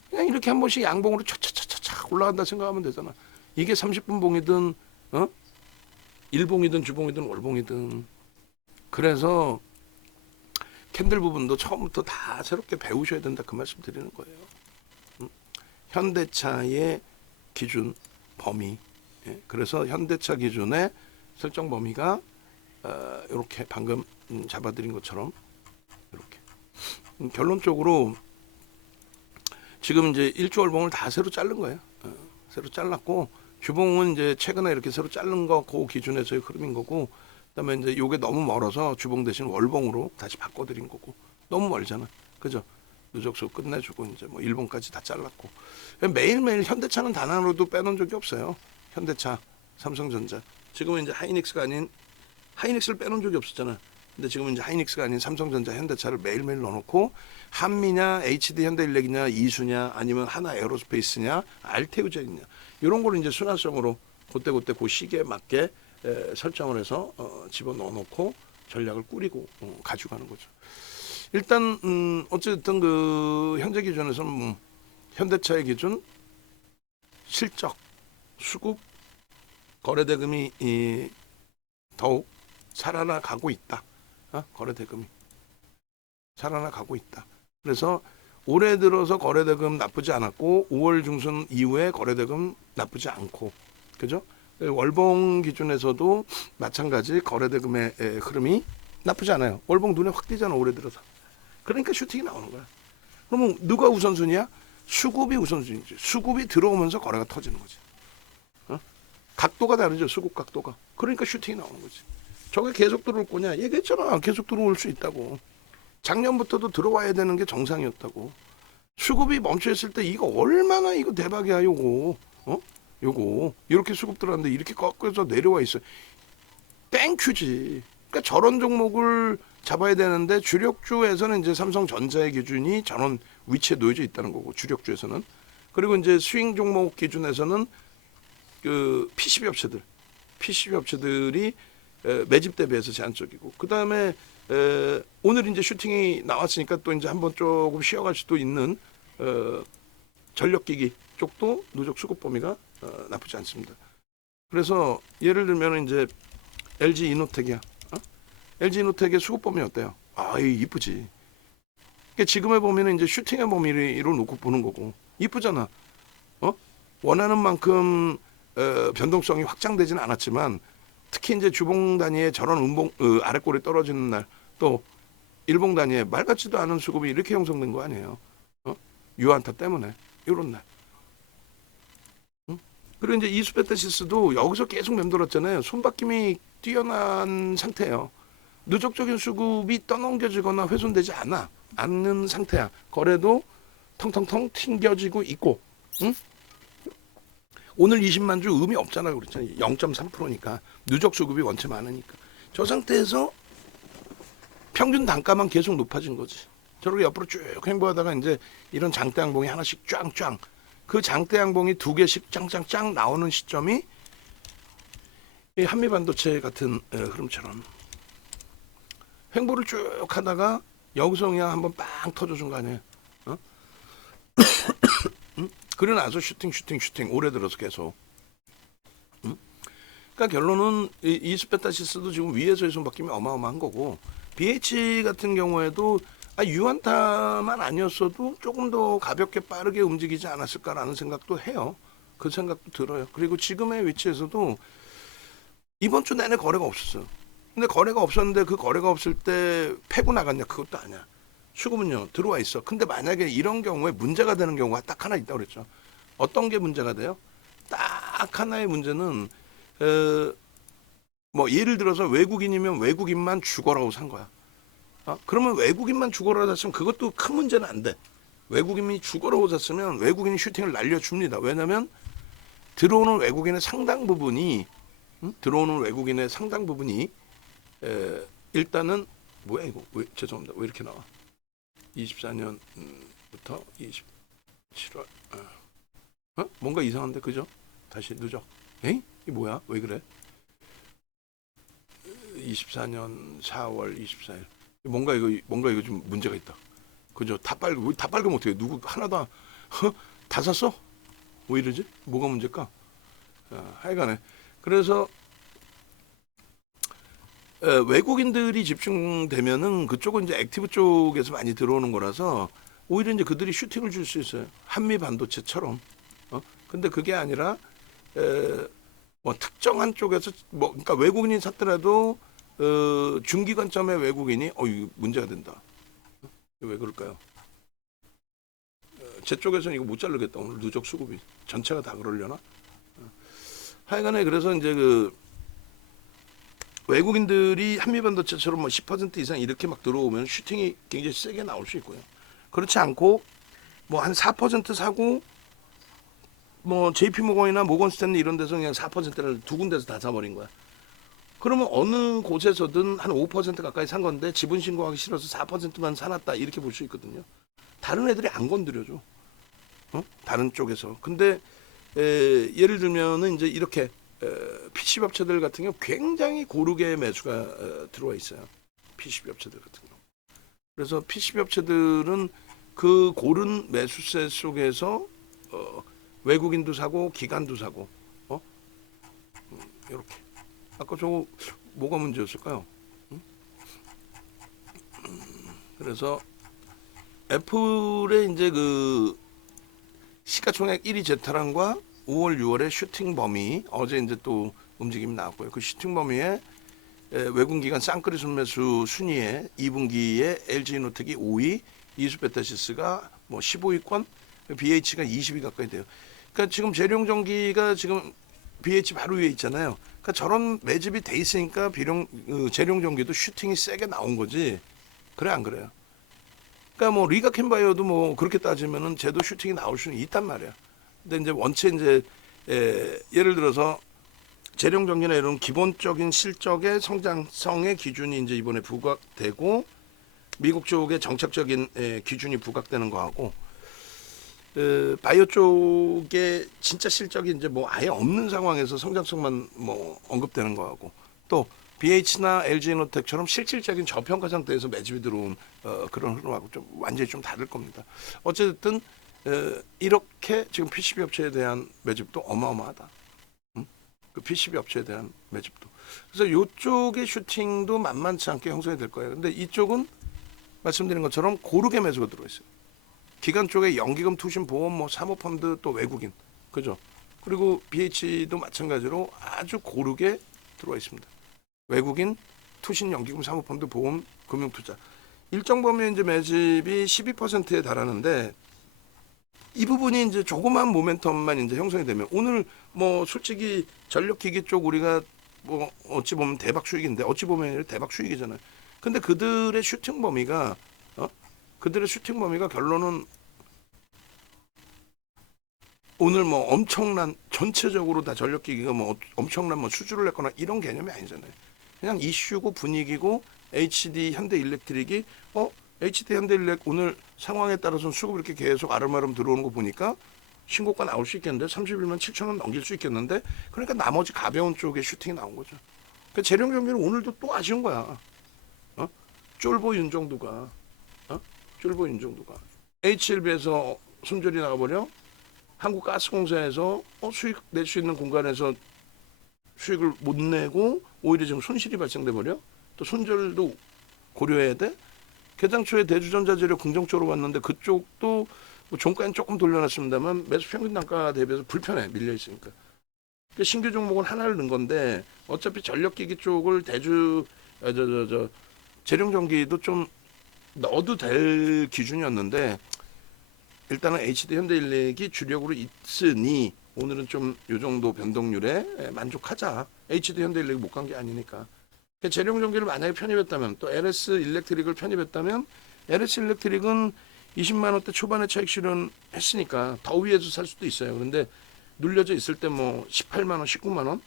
그냥 이렇게 한 번씩 양봉으로 차차차차 올라간다 생각하면 되잖아. 이게 30분 봉이든 1봉이든 주봉이든 월봉이든 그래서 캔들 부분도 처음부터 다 새롭게 배우셔야 된다 그 말씀 드리는 거예요. 현대차의 기준 범위 그래서 현대차 기준의 설정 범위가 이렇게 방금 잡아드린 것처럼 이렇게 결론적으로 지금 이제 일주월봉을 다 새로 자른 거예요. 새로 잘랐고 주봉은 이제 최근에 이렇게 새로 자른 거 그 기준에서의 흐름인 거고 그다음에 이제 이게 너무 멀어서 주봉 대신 월봉으로 다시 바꿔드린 거고 너무 멀잖아, 그죠? 누적수 끝내주고 이제 뭐 일봉까지 다 잘랐고 매일매일 현대차는 단 하나로도 빼놓은 적이 없어요. 현대차, 삼성전자 지금은 이제 하이닉스가 아닌 하이닉스를 빼놓은 적이 없었잖아. 근데 지금은 이제 하이닉스가 아닌 삼성전자, 현대차를 매일매일 넣어놓고 한미냐, HD 현대일렉이냐, 이수냐, 아니면 하나 에어로스페이스냐, 알테우제냐 이런 거를 이제 순환성으로 그때 그 시기에 맞게 설정을 해서 집어넣어놓고 전략을 꾸리고 가져가는 거죠. 일단 어쨌든 그 현재 기준에서는 현대차의 기준 실적, 수급, 거래대금이 더욱 살아나가고 있다. 거래대금이 살아나가고 있다. 그래서 올해 들어서 거래대금 나쁘지 않았고 5월 중순 이후에 거래대금 나쁘지 않고 그죠? 월봉 기준에서도 마찬가지 거래대금의 흐름이 나쁘지 않아요. 월봉 눈에 확 띄잖아 올해 들어서. 그러니까 슈팅이 나오는 거야. 그러면 누가 우선순위야? 수급이 우선순위지. 수급이 들어오면서 거래가 터지는 거지. 각도가 다르죠. 수급 각도가. 그러니까 슈팅이 나오는 거지. 저게 계속 들어올 거냐? 얘기했잖아. 계속 들어올 수 있다고. 작년부터도 들어와야 되는 게 정상이었다고. 수급이 멈춰있을 때 이거 얼마나 이거 대박이야 요거. 요거 이렇게 수급 들어왔는데 이렇게 꺾여서 내려와 있어. 땡큐지. 그러니까 저런 종목을 잡아야 되는데 주력주에서는 이제 삼성전자의 기준이 저런 위치에 놓여져 있다는 거고 주력주에서는. 그리고 이제 스윙 종목 기준에서는 그 PCB 업체들이 매집 대비해서 제한적이고 그 다음에 오늘 이제 슈팅이 나왔으니까 또 이제 한번 조금 쉬어갈 수도 있는 전력기기 쪽도 누적 수급 범위가 나쁘지 않습니다. 그래서 예를 들면 이제 LG 이노텍이야. LG 이노텍의 수급 범위 어때요? 이쁘지. 그러니까 지금의 범위는 이제 슈팅의 범위로 놓고 보는 거고 이쁘잖아. 원하는 만큼 변동성이 확장되지는 않았지만 특히 이제 주봉 단위의 저런 아랫골이 떨어지는 날 또 일봉 단위의 말 같지도 않은 수급이 이렇게 형성된 거 아니에요. 유한타 때문에 이런 날. 그리고 이제 이수베타시스도 여기서 계속 맴돌았잖아요. 손바뀜이 뛰어난 상태예요. 누적적인 수급이 떠넘겨지거나 훼손되지 않는 상태야. 거래도 텅텅텅 튕겨지고 있고, 오늘 20만 주 의미 없잖아요. 그렇잖아요. 0.3%니까 누적 수급이 원체 많으니까 저 상태에서 평균 단가만 계속 높아진 거지. 저렇게 옆으로 쭉 횡보하다가 이제 이런 장대 양봉이 하나씩 짱짱, 그 장대 양봉이 두 개씩 짱짱짱 나오는 시점이 이 한미 반도체 같은 흐름처럼 횡보를 쭉 하다가 여기서 그냥 한번 빵 터져준 거 아니에요? 어? 그래 나서 슈팅 올해 들어서 계속. 그러니까 결론은 이 이스페타시스도 지금 위에서의 손바뀜이 어마어마한 거고, BH 같은 경우에도 유한타만 아니었어도 조금 더 가볍게 빠르게 움직이지 않았을까라는 생각도 해요. 그 생각도 들어요. 그리고 지금의 위치에서도 이번 주 내내 거래가 없었어요. 근데 거래가 없었는데 그 거래가 없을 때 패고 나갔냐? 그것도 아니야. 수급은요 들어와 있어. 근데 만약에 이런 경우에 문제가 되는 경우가 딱 하나 있다고 그랬죠. 어떤 게 문제가 돼요? 딱 하나의 문제는 뭐 예를 들어서 외국인이면 외국인만 죽어라고 산 거야. 그러면 외국인만 죽어라고 샀으면 그것도 큰 문제는 안 돼. 외국인이 죽어라고 샀으면 외국인이 슈팅을 날려줍니다. 왜냐하면 들어오는 외국인의 상당 부분이 일단은 뭐야 이거? 죄송합니다. 왜 이렇게 나와? 24년부터 27월 뭔가 이상한데 그죠? 다시 누적. 에이? 이 뭐야? 왜 그래? 24년 4월 24일. 뭔가 이거 좀 문제가 있다. 그죠? 다 빨고 어떻게 누구 하나도 다 샀어? 왜 이러지? 뭐가 문제일까? 하여간에 그래서 외국인들이 집중되면은 그쪽은 이제 액티브 쪽에서 많이 들어오는 거라서 오히려 이제 그들이 슈팅을 줄 수 있어요. 한미 반도체처럼. 근데 그게 아니라 뭐 특정한 쪽에서 뭐 그러니까 외국인이 샀더라도 중기 관점의 외국인이 이거 문제가 된다. 왜 그럴까요? 제 쪽에서는 이거 못 자르겠다. 오늘 누적 수급이 전체가 다 그러려나? 하여간에 그래서 이제 그 외국인들이 한미 반도체처럼 뭐 10% 이상 이렇게 막 들어오면 슈팅이 굉장히 세게 나올 수 있고요. 그렇지 않고 뭐 한 4% 사고 뭐 JP 모건이나 모건 스탠리 이런 데서 그냥 4%를 두 군데서 다 사버린 거야. 그러면 어느 곳에서든 한 5% 가까이 산 건데 지분 신고하기 싫어서 4%만 사놨다 이렇게 볼 수 있거든요. 다른 애들이 안 건드려줘. 다른 쪽에서. 근데 예를 들면은 이제 이렇게 PCB 업체들 같은 경우 굉장히 고르게 매수가 들어와 있어요. PCB 업체들 같은 경우. 그래서 PCB 업체들은 그 고른 매수세 속에서 외국인도 사고 기관도 사고 이렇게. 아까 저거 뭐가 문제였을까요? 그래서 애플의 이제 그 시가총액 1위 재탈환과 5월, 6월의 슈팅 범위 어제 이제 또 움직임이 나왔고요. 그 슈팅 범위에 외국 기관 쌍끌이 순매수 순위에 2분기에 LG이노텍이 5위, 이수페타시스가 뭐 15위권, BH가 20위 가까이 돼요. 그러니까 지금 재룡전기가 지금 BH 바로 위에 있잖아요. 그러니까 저런 매집이 돼 있으니까 재룡전기도 슈팅이 세게 나온 거지. 그래 안 그래요? 그러니까 뭐 리가 캔바이어도 뭐 그렇게 따지면은 쟤도 슈팅이 나올 수는 있단 말이야. 근데 이제 원체 이제 예를 들어서 재룡전기나 이런 기본적인 실적의 성장성의 기준이 이제 이번에 부각되고 미국 쪽의 정책적인 기준이 부각되는 거하고 바이오 쪽에 진짜 실적이 이제 뭐 아예 없는 상황에서 성장성만 뭐 언급되는 거하고 또 BH나 LG이노텍처럼 실질적인 저평가 상태에서 매집이 들어온 그런 흐름하고 좀 완전히 좀 다를 겁니다. 어쨌든 이렇게 지금 PCB 업체에 대한 매집도 어마어마하다. 그 PCB 업체에 대한 매집도. 그래서 이쪽의 슈팅도 만만치 않게 형성이 될 거예요. 근데 이쪽은 말씀드린 것처럼 고르게 매수가 들어있어요. 기관 쪽에 연기금, 투신, 보험, 뭐 사모펀드 또 외국인, 그죠? 그리고 BH도 마찬가지로 아주 고르게 들어와 있습니다. 외국인, 투신, 연기금, 사모펀드, 보험, 금융투자 일정 범위의 이제 매집이 12%에 달하는데 이 부분이 이제 조그만 모멘텀만 이제 형성이 되면 오늘 뭐 솔직히 전력기기 쪽 우리가 뭐 어찌 보면 대박 수익인데 어찌 보면 대박 수익이잖아요. 근데 그들의 슈팅 범위가 결론은 오늘 뭐 엄청난 전체적으로 다 전력기기가 뭐 엄청난 뭐 수주를 냈거나 이런 개념이 아니잖아요. 그냥 이슈고 분위기고 HD 현대일렉트릭이 HD 현대일렉 오늘 상황에 따라서는 수급이 이렇게 계속 아름아름 들어오는 거 보니까 신고가 나올 수 있겠는데 31만 7천 원 넘길 수 있겠는데 그러니까 나머지 가벼운 쪽에 슈팅이 나온 거죠. 그러니까 재령 경기는 오늘도 또 아쉬운 거야. 쫄보 윤정도가 쫄보 윤정도가 HLB에서 손절이 나가버려. 한국가스공사에서 수익 낼 수 있는 공간에서 수익을 못 내고 오히려 지금 손실이 발생돼 버려. 또 손절도 고려해야 돼. 개장초에 대주전자재료 긍정적으로 봤는데 그쪽도 뭐 종가는 조금 돌려놨습니다만 매수 평균 단가 대비해서 불편해 밀려 있으니까. 그러니까 신규 종목은 하나를 넣은 건데 어차피 전력기기 쪽을 재령전기도 좀 넣어도 될 기준이었는데 일단은 HD 현대일렉이 주력으로 있으니 오늘은 좀 요 정도 변동률에 만족하자. HD 현대일렉이 못 간 게 아니니까. 재령전기를 만약에 편입했다면 또 LS 일렉트릭을 편입했다면 LS 일렉트릭은 20만 원대 초반에 차익 실현했으니까 더 위에서 살 수도 있어요. 그런데 눌려져 있을 때 뭐 18만 원, 19만 원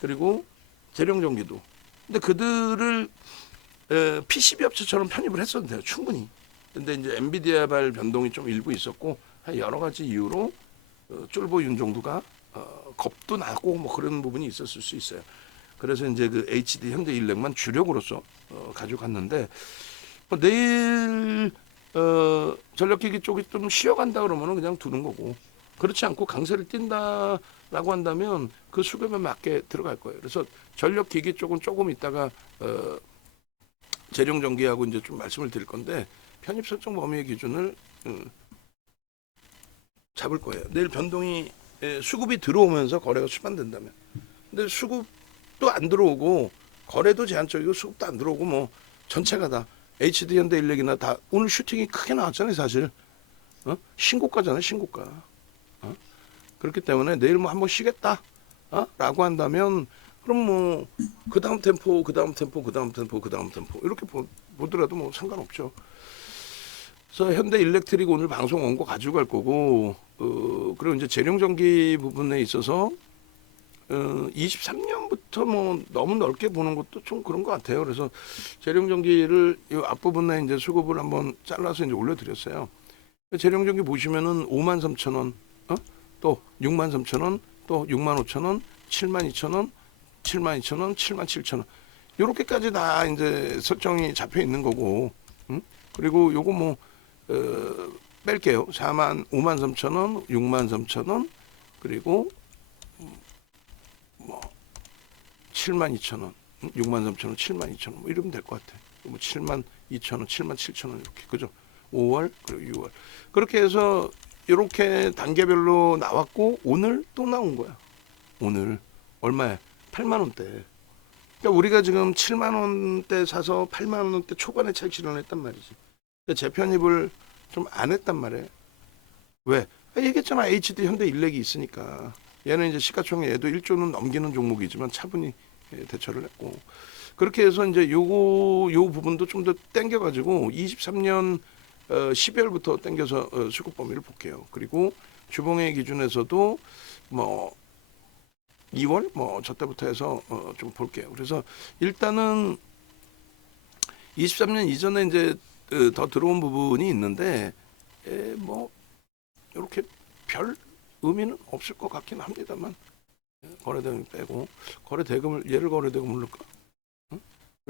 그리고 재령전기도. 근데 그들을 PCB 업체처럼 편입을 했어도 돼요. 충분히. 근데 이제 엔비디아발 변동이 좀 일부 있었고 여러 가지 이유로 쫄보 윤정도가 겁도 나고 뭐 그런 부분이 있었을 수 있어요. 그래서 이제 그 HD 현대일렉만 주력으로서 가져갔는데 내일 전력기기 쪽이 좀 쉬어간다 그러면은 그냥 두는 거고 그렇지 않고 강세를 띈다라고 한다면 그 수급에 맞게 들어갈 거예요. 그래서 전력기기 쪽은 조금 있다가 재령전기하고 이제 좀 말씀을 드릴 건데 편입 설정 범위의 기준을 잡을 거예요. 내일 변동이 수급이 들어오면서 거래가 수반된다면. 근데 수급도 안 들어오고 거래도 제한적이고 수급도 안 들어오고 뭐 전체가 다 HD 현대일렉이나 다 오늘 슈팅이 크게 나왔잖아요, 사실. 신고가잖아요, 신고가. 그렇기 때문에 내일 뭐 한번 쉬겠다. 라고 한다면 그럼 뭐 그 다음 템포, 그 다음 템포, 그 다음 템포, 그 다음 템포 이렇게 보더라도 뭐 상관없죠. 그래서 현대일렉트릭 오늘 방송 온 거 가지고 갈 거고 그리고 이제 재령전기 부분에 있어서 23년부터 뭐 너무 넓게 보는 것도 좀 그런 것 같아요. 그래서 재령전기를 이 앞부분에 이제 수급을 한번 잘라서 이제 올려드렸어요. 재령전기 보시면은 53,000원, 또 63,000원, 또 65,000원, 72,000원, 72,000원, 77,000원 이렇게까지 다 이제 설정이 잡혀 있는 거고, 그리고 요거 뭐 뺄게요. 53,000원, 63,000원, 그리고 뭐 72,000원, 63,000원, 72,000원 뭐 이러면 될 것 같아. 뭐 72,000원, 77,000원 이렇게 그죠? 5월 그리고 6월 그렇게 해서 이렇게 단계별로 나왔고 오늘 또 나온 거야. 오늘 얼마에? 8만 원대. 그러니까 우리가 지금 7만 원대 사서 8만 원대 초반에 차익 실현했단 말이지. 재편입을 좀 안 했단 말이에요. 왜? 얘기했잖아. HD 현대일렉이 있으니까. 얘는 이제 시가총액 얘도 1조는 넘기는 종목이지만 차분히 대처를 했고 그렇게 해서 이제 요 부분도 좀 더 땡겨가지고 23년 12월부터 땡겨서 수급 범위를 볼게요. 그리고 주봉의 기준에서도 뭐 2월 뭐 저때부터 해서 좀 볼게요. 그래서 일단은 23년 이전에 이제 더 들어온 부분이 있는데 뭐 이렇게 별 의미는 없을 것 같긴 합니다만 거래대금 빼고 거래대금을 얘를 거래대금을 넣을까?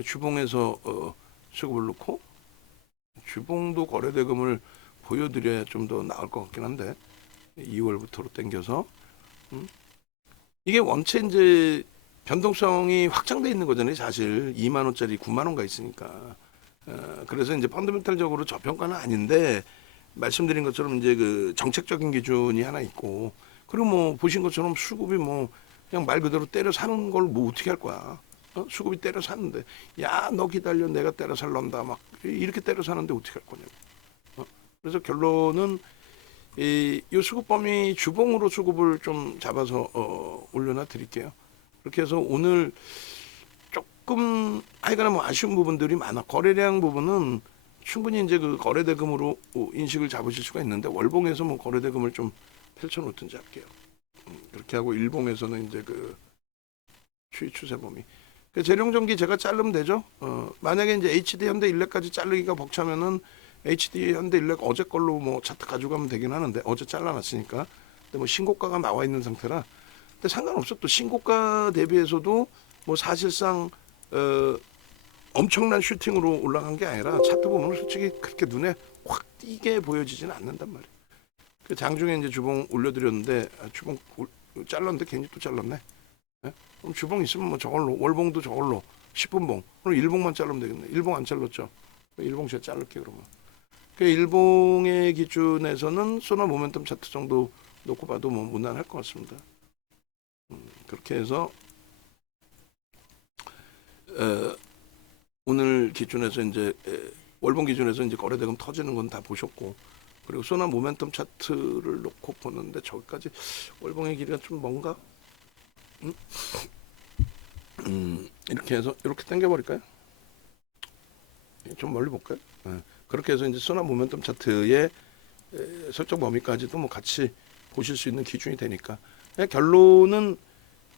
주봉에서 수급을 넣고 주봉도 거래대금을 보여드려야 좀 더 나을 것 같긴 한데 2월부터로 땡겨서 이게 원체 이제 변동성이 확장돼 있는 거잖아요. 사실 2만 원짜리 9만 원가 있으니까. 그래서 이제 펀더멘탈적으로 저평가는 아닌데 말씀드린 것처럼 이제 그 정책적인 기준이 하나 있고 그리고 뭐 보신 것처럼 수급이 뭐 그냥 말 그대로 때려 사는 걸 뭐 어떻게 할 거야. 수급이 때려 사는데 야 너 기다려 내가 때려 살런다 막 이렇게 때려 사는데 어떻게 할 거냐고. 그래서 결론은 이 수급 범위 주봉으로 수급을 좀 잡아서 올려놔 드릴게요. 그렇게 해서 오늘 조금 하여간에 뭐 아쉬운 부분들이 많아. 거래량 부분은 충분히 이제 그 거래대금으로 인식을 잡으실 수가 있는데 월봉에서 뭐 거래대금을 좀 펼쳐놓든지 할게요. 그렇게 하고 일봉에서는 이제 그 추이 추세 범위. 재룡전기 제가 자르면 되죠. 만약에 이제 HD 현대일렉까지 자르기가 벅차면은 HD 현대일렉 어제 걸로 뭐 차트 가져가면 되긴 하는데 어제 잘라놨으니까. 근데 뭐 신고가가 나와 있는 상태라. 근데 상관없어. 또 신고가 대비해서도 뭐 사실상 엄청난 슈팅으로 올라간 게 아니라 차트 보면 솔직히 그렇게 눈에 확 띄게 보여지지는 않는단 말이에요. 그 장중에 이제 주봉 올려드렸는데 주봉 잘랐는데 괜히 또 잘랐네. 예? 그럼 주봉 있으면 뭐 저걸로 월봉도 저걸로 10분봉 그럼 일봉만 자르면 되겠네. 일봉 안 잘랐죠. 일봉 제가 자를게 그러면. 그 일봉의 기준에서는 소나 모멘텀 차트 정도 놓고 봐도 뭐 무난할 것 같습니다. 그렇게 해서 오늘 기준에서 이제 월봉 기준에서 이제 거래대금 터지는 건 다 보셨고, 그리고 소나 모멘텀 차트를 놓고 보는데 저기까지 월봉의 길이가 좀 뭔가 이렇게 해서 이렇게 당겨버릴까요? 좀 멀리 볼까요? 그렇게 해서 이제 소나 모멘텀 차트의 설정 범위까지도 뭐 같이 보실 수 있는 기준이 되니까 결론은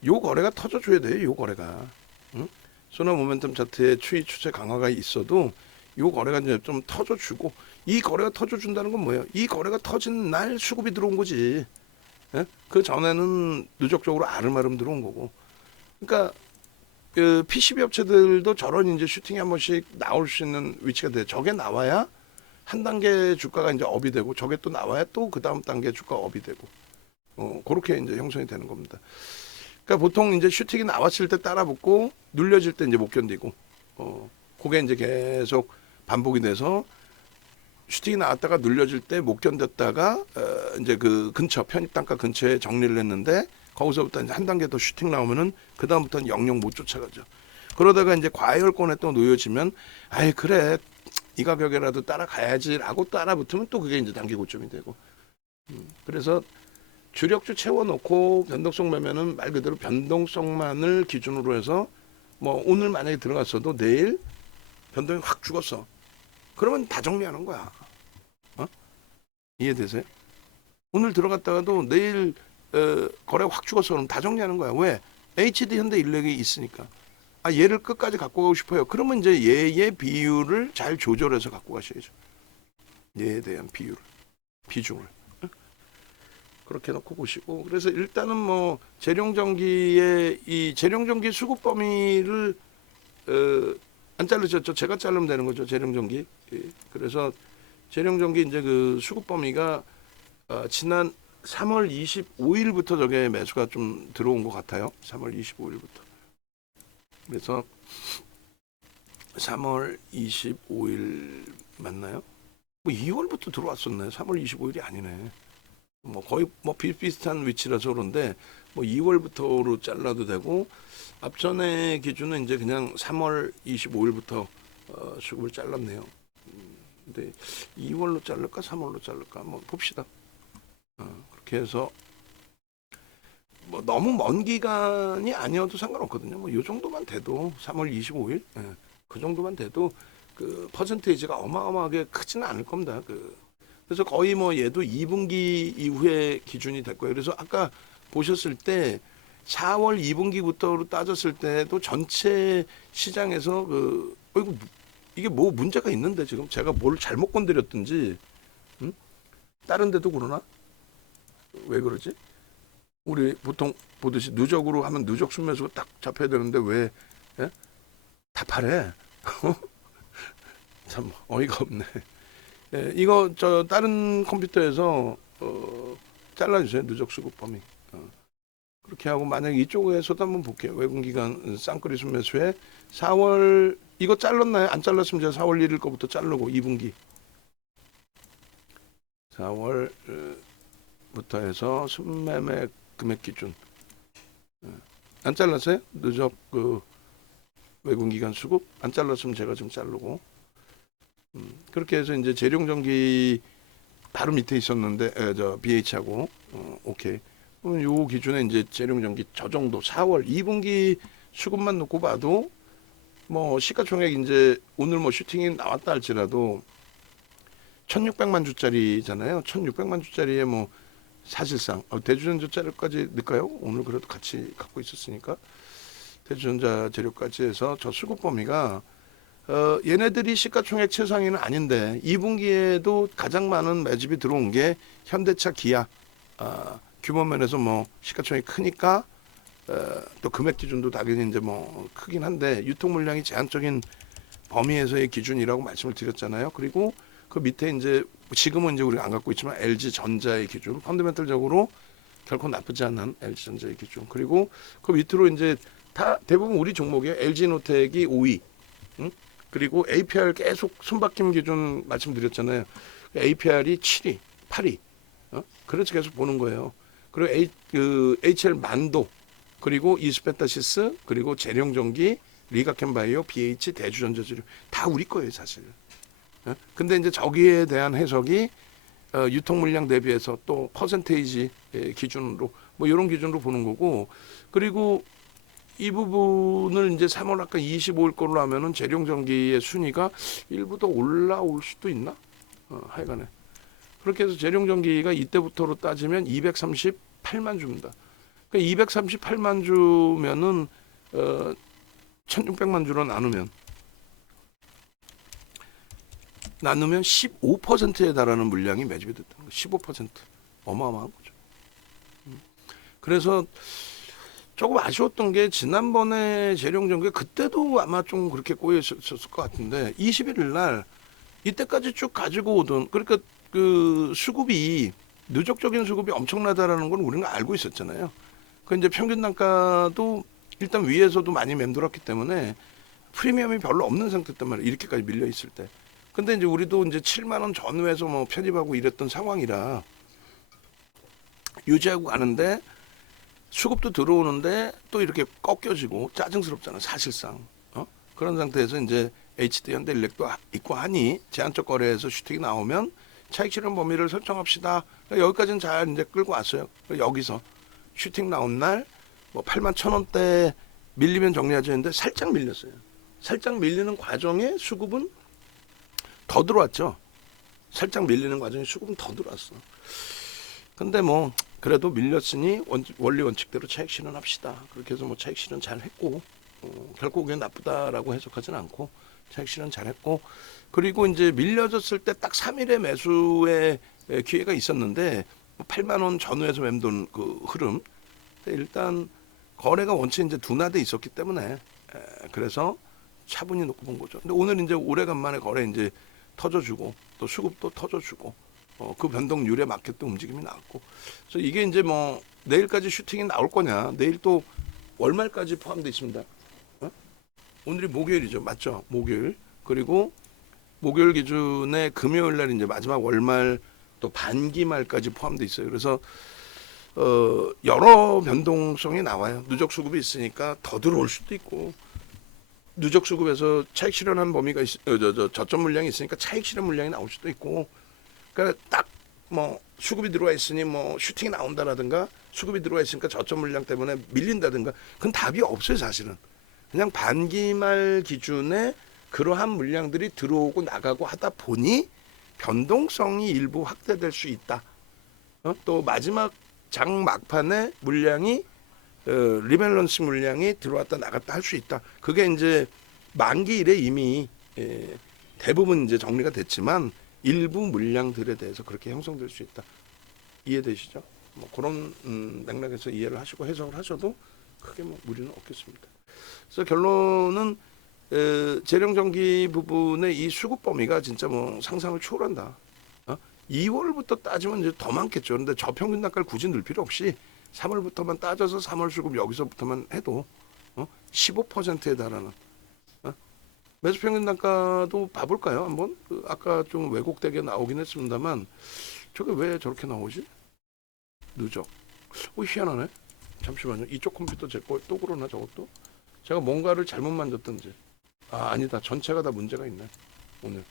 요 거래가 터져줘야 돼요. 요 거래가 소나 모멘텀 차트의 추이 추세 강화가 있어도 요 거래가 이제 좀 터져주고, 이 거래가 터져준다는 건 뭐예요? 이 거래가 터진 날 수급이 들어온 거지. 예? 그 전에는 누적적으로 아름아름 들어온 거고. 그러니까 그 PCB 업체들도 저런 이제 슈팅이 한 번씩 나올 수 있는 위치가 돼요. 저게 나와야 한 단계 주가가 이제 업이 되고, 저게 또 나와야 또 그 다음 단계 주가 업이 되고, 그렇게 이제 형성이 되는 겁니다. 그러니까 보통 이제 슈팅이 나왔을 때 따라 붙고 눌려질 때 이제 못 견디고, 그게 이제 계속 반복이 돼서 슈팅이 나왔다가 눌려질 때 못 견뎠다가 이제 그 근처 편입 단가 근처에 정리를 했는데, 거기서부터 이제 한 단계 더 슈팅 나오면은 그 다음부터는 영영 못 쫓아가죠. 그러다가 이제 과열권에 또 놓여지면 아이 그래 이 가격이라도 따라가야지라고 따라붙으면 또 그게 이제 단기 고점이 되고. 그래서 주력주 채워놓고 변동성 매매는 말 그대로 변동성만을 기준으로 해서 뭐 오늘 만약에 들어갔어도 내일 변동이 확 죽었어. 그러면 다 정리하는 거야. 이해되세요? 오늘 들어갔다가도 내일 거래 확 죽었어. 그럼 다 정리하는 거야. 왜? HD 현대일렉이 있으니까. 얘를 끝까지 갖고 가고 싶어요. 그러면 이제 얘의 비율을 잘 조절해서 갖고 가셔야죠. 얘에 대한 비중을. 그렇게 놓고 보시고. 그래서 일단은 뭐 재룡전기의 이 재룡전기 수급 범위를 안 자르셨죠? 제가 자르면 되는 거죠. 재룡전기. 그래서 재룡전기 이제 그 수급 범위가 지난 3월 25일부터 저게 매수가 좀 들어온 것 같아요. 3월 25일부터. 그래서 3월 25일 맞나요? 뭐 2월부터 들어왔었네. 3월 25일이 아니네. 뭐 거의 뭐 비슷비슷한 위치라서 그런데 뭐 2월부터로 잘라도 되고, 앞전의 기준은 이제 그냥 3월 25일부터 수급을 잘랐네요. 근데 2월로 자를까 3월로 자를까 한번 봅시다. 그렇게 해서 뭐 너무 먼 기간이 아니어도 상관없거든요. 뭐 이 정도만 돼도 3월 25일 그 정도만 돼도 그 퍼센테이지가 어마어마하게 크지는 않을 겁니다. 그래서 거의 뭐 얘도 2분기 이후에 기준이 될 거예요. 그래서 아까 보셨을 때 4월 2분기부터로 따졌을 때도 전체 시장에서 이게 뭐 문제가 있는데 지금 제가 뭘 잘못 건드렸든지 다른 데도 그러나? 왜 그러지? 우리 보통 보듯이 누적으로 하면 누적 순매수가 딱 잡혀야 되는데 왜 다 팔해? 참 어이가 없네. 이거 저 다른 컴퓨터에서 잘라주세요. 누적 수급 범위. 그렇게 하고 만약에 이쪽에서도 한번 볼게요. 외국기관 쌍끌이 순매수에 4월 이거 잘랐나요? 안 잘랐으면 제가 4월 1일 거부터 자르고 2분기 4월부터 해서 순매매 금액 기준 안 잘랐어요? 누적 그 외국기관 수급 안 잘랐으면 제가 좀 자르고 그렇게 해서 이제 재룡전기 바로 밑에 있었는데 저 BH하고 오케이. 그럼 요 기준에 이제 재룡전기 저 정도 4월 2분기 수급만 놓고 봐도 뭐 시가총액 이제 오늘 뭐 슈팅이 나왔다 할지라도 1,600만 주짜리잖아요. 1,600만 주짜리에 뭐 사실상 대주전자짜리까지 넣을까요? 오늘 그래도 같이 갖고 있었으니까 대주전자 재료까지 해서 저 수급 범위가 얘네들이 시가총액 최상위는 아닌데 2분기에도 가장 많은 매집이 들어온 게 현대차, 기아. 규모 면에서 뭐 시가총액이 크니까 또 금액 기준도 당연히 이제 뭐 크긴 한데 유통 물량이 제한적인 범위에서의 기준이라고 말씀을 드렸잖아요. 그리고 그 밑에 이제 지금은 이제 우리가 안 갖고 있지만 LG 전자의 기준, 펀더멘털적으로 결코 나쁘지 않은 LG 전자의 기준. 그리고 그 밑으로 이제 다 대부분 우리 종목이에요. LG 노텍이 5위. 응? 그리고 APR 계속 손바뀜 기준 말씀드렸잖아요. APR이 7위, 8위. 그래서 계속 보는 거예요. 그리고 HL 만도, 그리고 이스펜타시스, 그리고 재룡전기, 리가켄바이오, BH, 대주전자재료 다 우리 거예요, 사실. 근데 이제 저기에 대한 해석이 유통 물량 대비해서 또 퍼센테이지 기준으로 뭐 이런 기준으로 보는 거고, 그리고 이 부분을 이제 3월 아까 25일 걸로 하면은 재룡전기의 순위가 일부 더 올라올 수도 있나? 하여간에 그렇게 해서 재룡전기가 이때부터로 따지면 238만 주입니다. 그러니까 238만 주면은 1600만 주로 나누면 15%에 달하는 물량이 매집이 됐다는 거예요. 15%. 어마어마한 거죠. 그래서 조금 아쉬웠던 게 지난번에 재룡전기 그때도 아마 좀 그렇게 꼬여 있었을 것 같은데 21일 날 이때까지 쭉 가지고 오던, 그러니까 그 수급이 누적적인 수급이 엄청나다라는 건 우리가 알고 있었잖아요. 그 이제 평균 단가도 일단 위에서도 많이 맴돌았기 때문에 프리미엄이 별로 없는 상태였단 말이에요. 이렇게까지 밀려 있을 때. 근데 이제 우리도 이제 7만 원 전후에서 뭐 편입하고 이랬던 상황이라 유지하고 가는데 수급도 들어오는데 또 이렇게 꺾여지고 짜증스럽잖아, 사실상. 그런 상태에서 이제 HD 현대일렉도 있고 하니 제한적 거래에서 슈팅이 나오면 차익 실현 범위를 설정합시다. 여기까지는 잘 이제 끌고 왔어요. 여기서 슈팅 나온 날 뭐 8만 1,000원대 밀리면 정리하자 했는데 살짝 밀렸어요. 살짝 밀리는 과정에 수급은 더 들어왔죠. 살짝 밀리는 과정에 수급은 더 들어왔어. 근데 뭐 그래도 밀렸으니 원리 원칙대로 차익 실현합시다. 그렇게 해서 뭐 차익 실현 잘 했고, 결코 그게 나쁘다라고 해석하지는 않고 차익 실현 잘 했고, 그리고 이제 밀려졌을 때 딱 3일의 매수의 기회가 있었는데 8만 원 전후에서 맴돈 그 흐름. 일단 거래가 원체 이제 둔화돼 있었기 때문에 그래서 차분히 놓고 본 거죠. 근데 오늘 이제 오래간만에 거래 이제 터져주고 또 수급도 터져주고 그 변동률에 맞게 또 움직임이 나왔고, 그래서 이게 이제 뭐 내일까지 슈팅이 나올 거냐? 내일 또 월말까지 포함되어 있습니다. 오늘이 목요일이죠, 맞죠? 목요일. 그리고 목요일 기준에 금요일 날 이제 마지막 월말 또 반기말까지 포함되어 있어요. 그래서 여러 변동성이 나와요. 누적 수급이 있으니까 더 들어올 수도 있고, 누적 수급에서 차익 실현한 범위가 저점 물량이 있으니까 차익 실현 물량이 나올 수도 있고, 그러니까 딱 뭐 수급이 들어와 있으니 뭐 슈팅이 나온다라든가 수급이 들어와 있으니까 저점 물량 때문에 밀린다든가 그건 답이 없어요, 사실은. 그냥 반기말 기준에 그러한 물량들이 들어오고 나가고 하다 보니 변동성이 일부 확대될 수 있다. 또 마지막 장 막판에 물량이 리밸런스 물량이 들어왔다 나갔다 할 수 있다. 그게 이제 만기일에 이미 대부분 이제 정리가 됐지만 일부 물량들에 대해서 그렇게 형성될 수 있다. 이해되시죠? 뭐 그런 맥락에서 이해를 하시고 해석을 하셔도 크게 뭐 무리는 없겠습니다. 그래서 결론은 재룡전기 부분의 이 수급 범위가 진짜 뭐 상상을 초월한다. 2월부터 따지면 이제 더 많겠죠. 그런데 저평균 단가를 굳이 넣을 필요 없이 3월부터만 따져서 3월 수급 여기서부터만 해도 15%에 달하는 매수평균 단가도 봐볼까요? 한번 아까 좀 왜곡되게 나오긴 했습니다만 저게 왜 저렇게 나오지? 누적. 희한하네. 잠시만요. 이쪽 컴퓨터 제 거 또 그러나 저것도? 제가 뭔가를 잘못 만졌던지. 아니다. 전체가 다 문제가 있네. 오늘.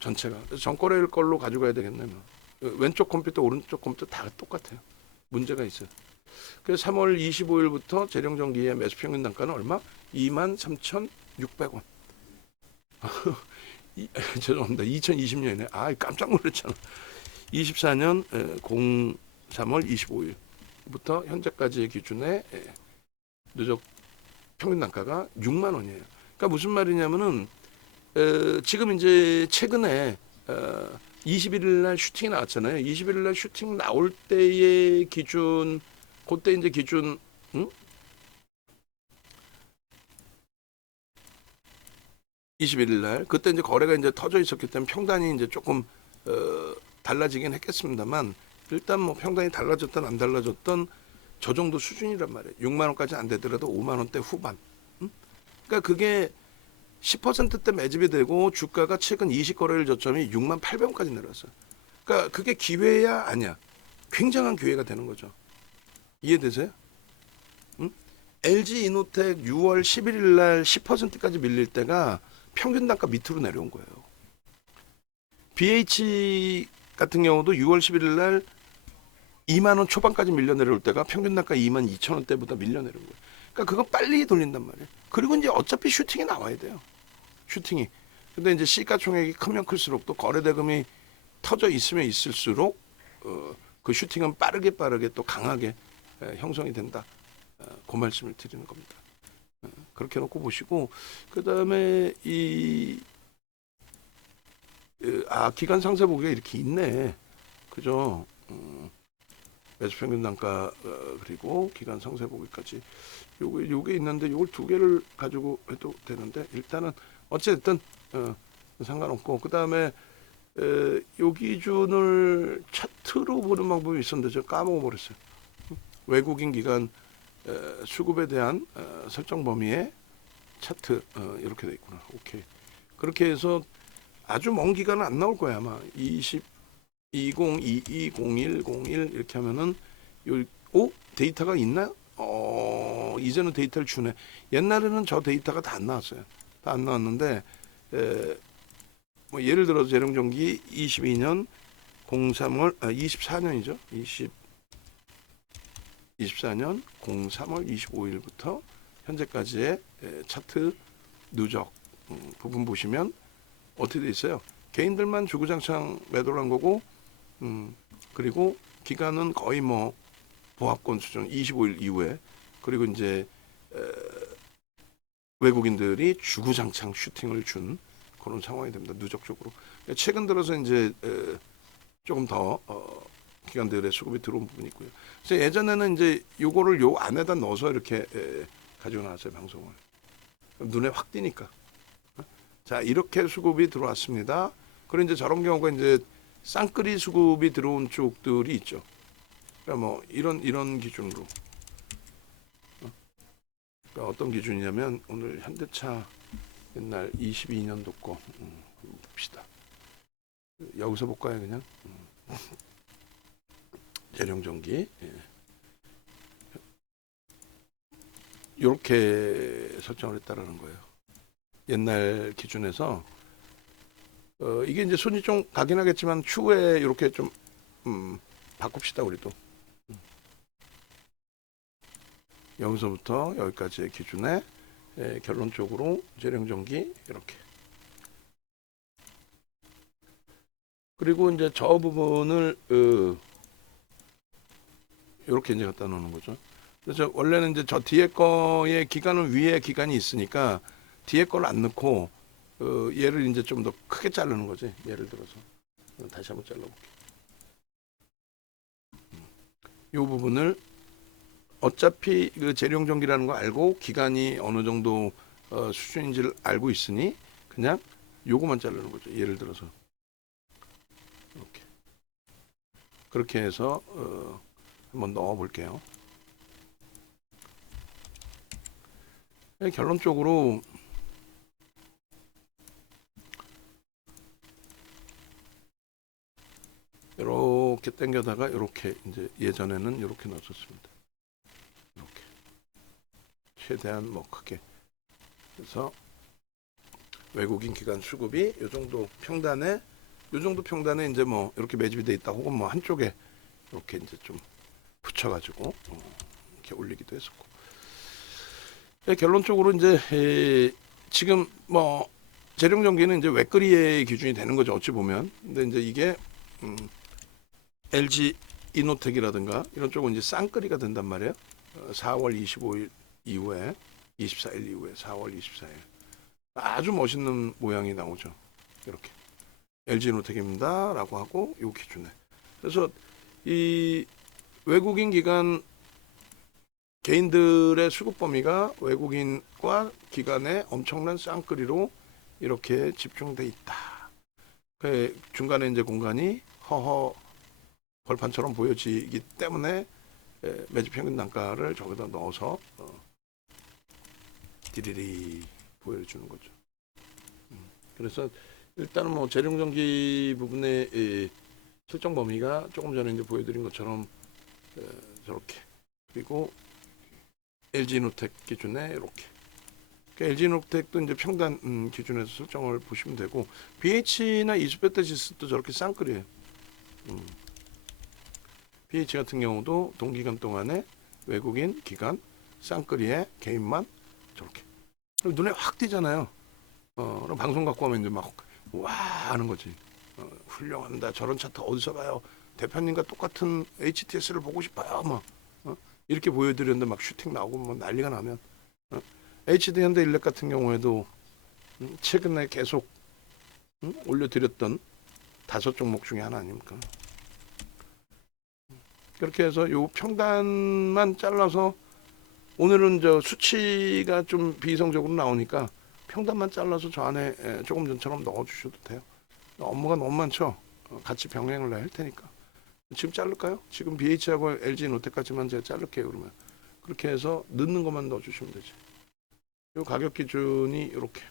전체가. 전거래일 걸로 가져가야 되겠네. 뭐. 왼쪽 컴퓨터, 오른쪽 컴퓨터 다 똑같아요. 문제가 있어요. 그래서 3월 25일부터 재룡전기의 매수평균 단가는 얼마? 23,600원. 죄송합니다. 2020년에. 깜짝 놀랐잖아. 24년 3월 25일부터 현재까지의 기준에 누적 평균 단가가 6만 원이에요. 그러니까 무슨 말이냐면은 지금 이제 최근에 21일 날 슈팅이 나왔잖아요. 21일 날 슈팅 나올 때의 기준, 그때 이제 기준, 응? 21일 날 그때 이제 거래가 이제 터져 있었기 때문에 평단이 이제 조금 달라지긴 했겠습니다만 일단 뭐 평단이 달라졌던 안 달라졌던 저 정도 수준이란 말이에요. 6만 원까지 안 되더라도 5만 원대 후반. 응? 그러니까 그게 10%대 매집이 되고 주가가 최근 20거래일 저점이 6만 800원까지 내려왔어요. 그러니까 그게 기회야 아니야. 굉장한 기회가 되는 거죠. 이해되세요? 응? LG 이노텍 6월 11일 날 10%까지 밀릴 때가 평균 단가 밑으로 내려온 거예요. BH 같은 경우도 6월 11일 날 2만 원 초반까지 밀려 내려올 때가 평균 단가 2만 2천 원대보다 밀려 내려온 거예요. 그러니까 그거 빨리 돌린단 말이에요. 그리고 이제 어차피 슈팅이 나와야 돼요. 슈팅이. 근데 이제 시가총액이 크면 클수록 또 거래대금이 터져 있으면 있을수록 그 슈팅은 빠르게 또 강하게 형성이 된다. 그 말씀을 드리는 겁니다. 그렇게 놓고 보시고 그 다음에 기간 상세 보기가 이렇게 있네. 그죠? 매수평균 단가 그리고 기간 상세 보기까지 요게 있는데 요걸 두 개를 가지고 해도 되는데 일단은 어쨌든 상관없고 그 다음에 요 기준을 차트로 보는 방법이 있었는데 제가 까먹어 버렸어요. 외국인 기관 수급에 대한 설정 범위의 차트 이렇게 돼 있구나. 오케이. 그렇게 해서 아주 먼 기간은 안 나올 거야 아마 20 2022 01 01 이렇게 하면은 데이터가 있나요? 이제는 데이터를 주네. 옛날에는 저 데이터가 다 안 나왔어요. 다 안 나왔는데 뭐 예를 들어서 재룡전기 22년 03월 24년이죠. 24년 03월 25일부터 현재까지의 차트 누적 부분 보시면 어떻게 돼 있어요? 개인들만 주구장창 매도를 한 거고 그리고 기간은 거의 뭐 보합권 수준 25일 이후에 그리고 이제 외국인들이 주구장창 슈팅을 준 그런 상황이 됩니다. 누적적으로. 최근 들어서 이제 조금 더 기관들의 수급이 들어온 부분이 있고요. 그래서 예전에는 이제 요거를 요 안에다 넣어서 이렇게 가지고 나왔어요, 방송을. 눈에 확 띄니까. 자, 이렇게 수급이 들어왔습니다. 그리고 이제 저런 경우가 이제 쌍끌이 수급이 들어온 쪽들이 있죠. 그러니까 뭐 이런 기준으로. 그러니까 어떤 기준이냐면 오늘 현대차 옛날 22년도 거 봅시다. 여기서 볼까요, 그냥? 재룡전기. 이렇게 설정을 했다라는 거예요. 옛날 기준에서 이게 이제 손이 좀 가긴 하겠지만 추후에 이렇게 좀 바꿉시다 우리도. 여기서부터 여기까지의 기준에 결론적으로 재룡전기 이렇게. 그리고 이제 저 부분을 이렇게 이제 갖다 놓는 거죠. 그래서 원래는 이제 저 뒤에 거의 기간은 위에 기간이 있으니까 뒤에 걸 안 넣고 얘를 이제 좀 더 크게 자르는 거지. 예를 들어서 다시 한번 잘라볼게. 이 부분을 어차피 그 재룡전기라는 거 알고 기간이 어느 정도 수준인지를 알고 있으니 그냥 요거만 자르는 거죠. 예를 들어서 이렇게 그렇게 해서 한번 넣어 볼게요. 결론적으로 이렇게 당겨다가 이렇게 이제 예전에는 이렇게 넣었습니다. 이렇게 최대한 뭐 크게 그래서 외국인 기관 수급이 요 정도 평단에 이제 뭐 이렇게 매집이 돼 있다 혹은 뭐 한쪽에 이렇게 이제 좀 붙여가지고 이렇게 올리기도 했었고 결론적으로 이제 지금 뭐 재룡전기는 이제 외거리의 기준이 되는 거죠 어찌 보면. 근데 이제 이게 LG 이노텍이라든가 이런 쪽은 이제 쌍거리가 된단 말이에요. 4월 25일 이후에 24일 이후에 4월 24일 아주 멋있는 모양이 나오죠. 이렇게 LG노텍입니다라고 하고 요 기준에. 그래서 이 외국인 기관 개인들의 수급 범위가 외국인과 기관의 엄청난 쌍끌이로 이렇게 집중돼 있다. 그 중간에 이제 공간이 허허 벌판처럼 보여지기 때문에 매집 평균 단가를 저기다 넣어서 디리리 보여주는 거죠. 그래서 일단은 뭐 재룡전기 부분의 설정 범위가 조금 전에 이제 보여드린 것처럼 저렇게, 그리고 LG노텍 기준에 이렇게. 그러니까 LG노텍도 이제 평단 기준에서 설정을 보시면 되고, BH나 이수베타시스도 저렇게 쌍끌이에요. BH 같은 경우도 동기간 동안에 외국인 기간 쌍끌이에 개인만 저렇게 눈에 확 띄잖아요. 그럼 방송 갖고 하면 이제 막 와 하는 거지. 훌륭합니다. 저런 차트 어디서 봐요? 대표님과 똑같은 HTS를 보고 싶어요. 막 이렇게 보여드렸는데 막 슈팅 나오고 뭐 난리가 나면 HD 현대일렉 같은 경우에도 최근에 계속 올려드렸던 5종목 중에 하나 아닙니까? 그렇게 해서 요 평단만 잘라서 오늘은 저 수치가 좀 비이성적으로 나오니까 평단만 잘라서 저 안에 조금 전처럼 넣어주셔도 돼요. 업무가 너무 많죠. 같이 병행을 할 테니까. 지금 자를까요? 지금 BH하고 LG노텍까지만 제가 자를게요. 그러면 그렇게 해서 넣는 것만 넣어주시면 되지. 요 가격 기준이 이렇게.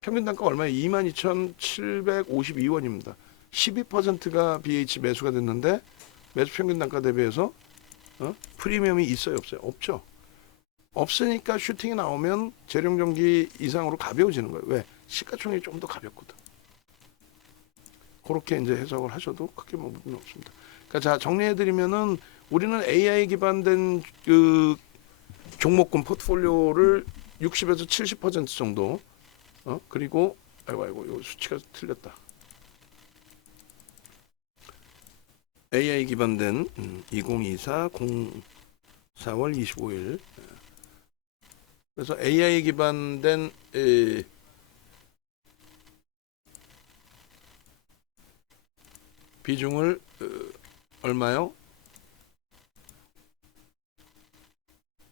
평균 단가 얼마예요? 22,752원입니다. 12%가 BH 매수가 됐는데 매수 평균 단가 대비해서 프리미엄이 있어요, 없어요? 없죠. 없으니까 슈팅이 나오면 재룡전기 이상으로 가벼워지는 거예요. 왜? 시가총액이 좀 더 가볍거든. 그렇게 이제 해석을 하셔도 크게 뭐 무리는 없습니다. 그러니까 자, 정리해드리면은 우리는 AI 기반된 그 종목군 포트폴리오를 60에서 70% 정도, 그리고 아이고 이거 수치가 틀렸다. AI 기반된 2024 4월 25일. 그래서 AI 기반된 비중을 얼마요?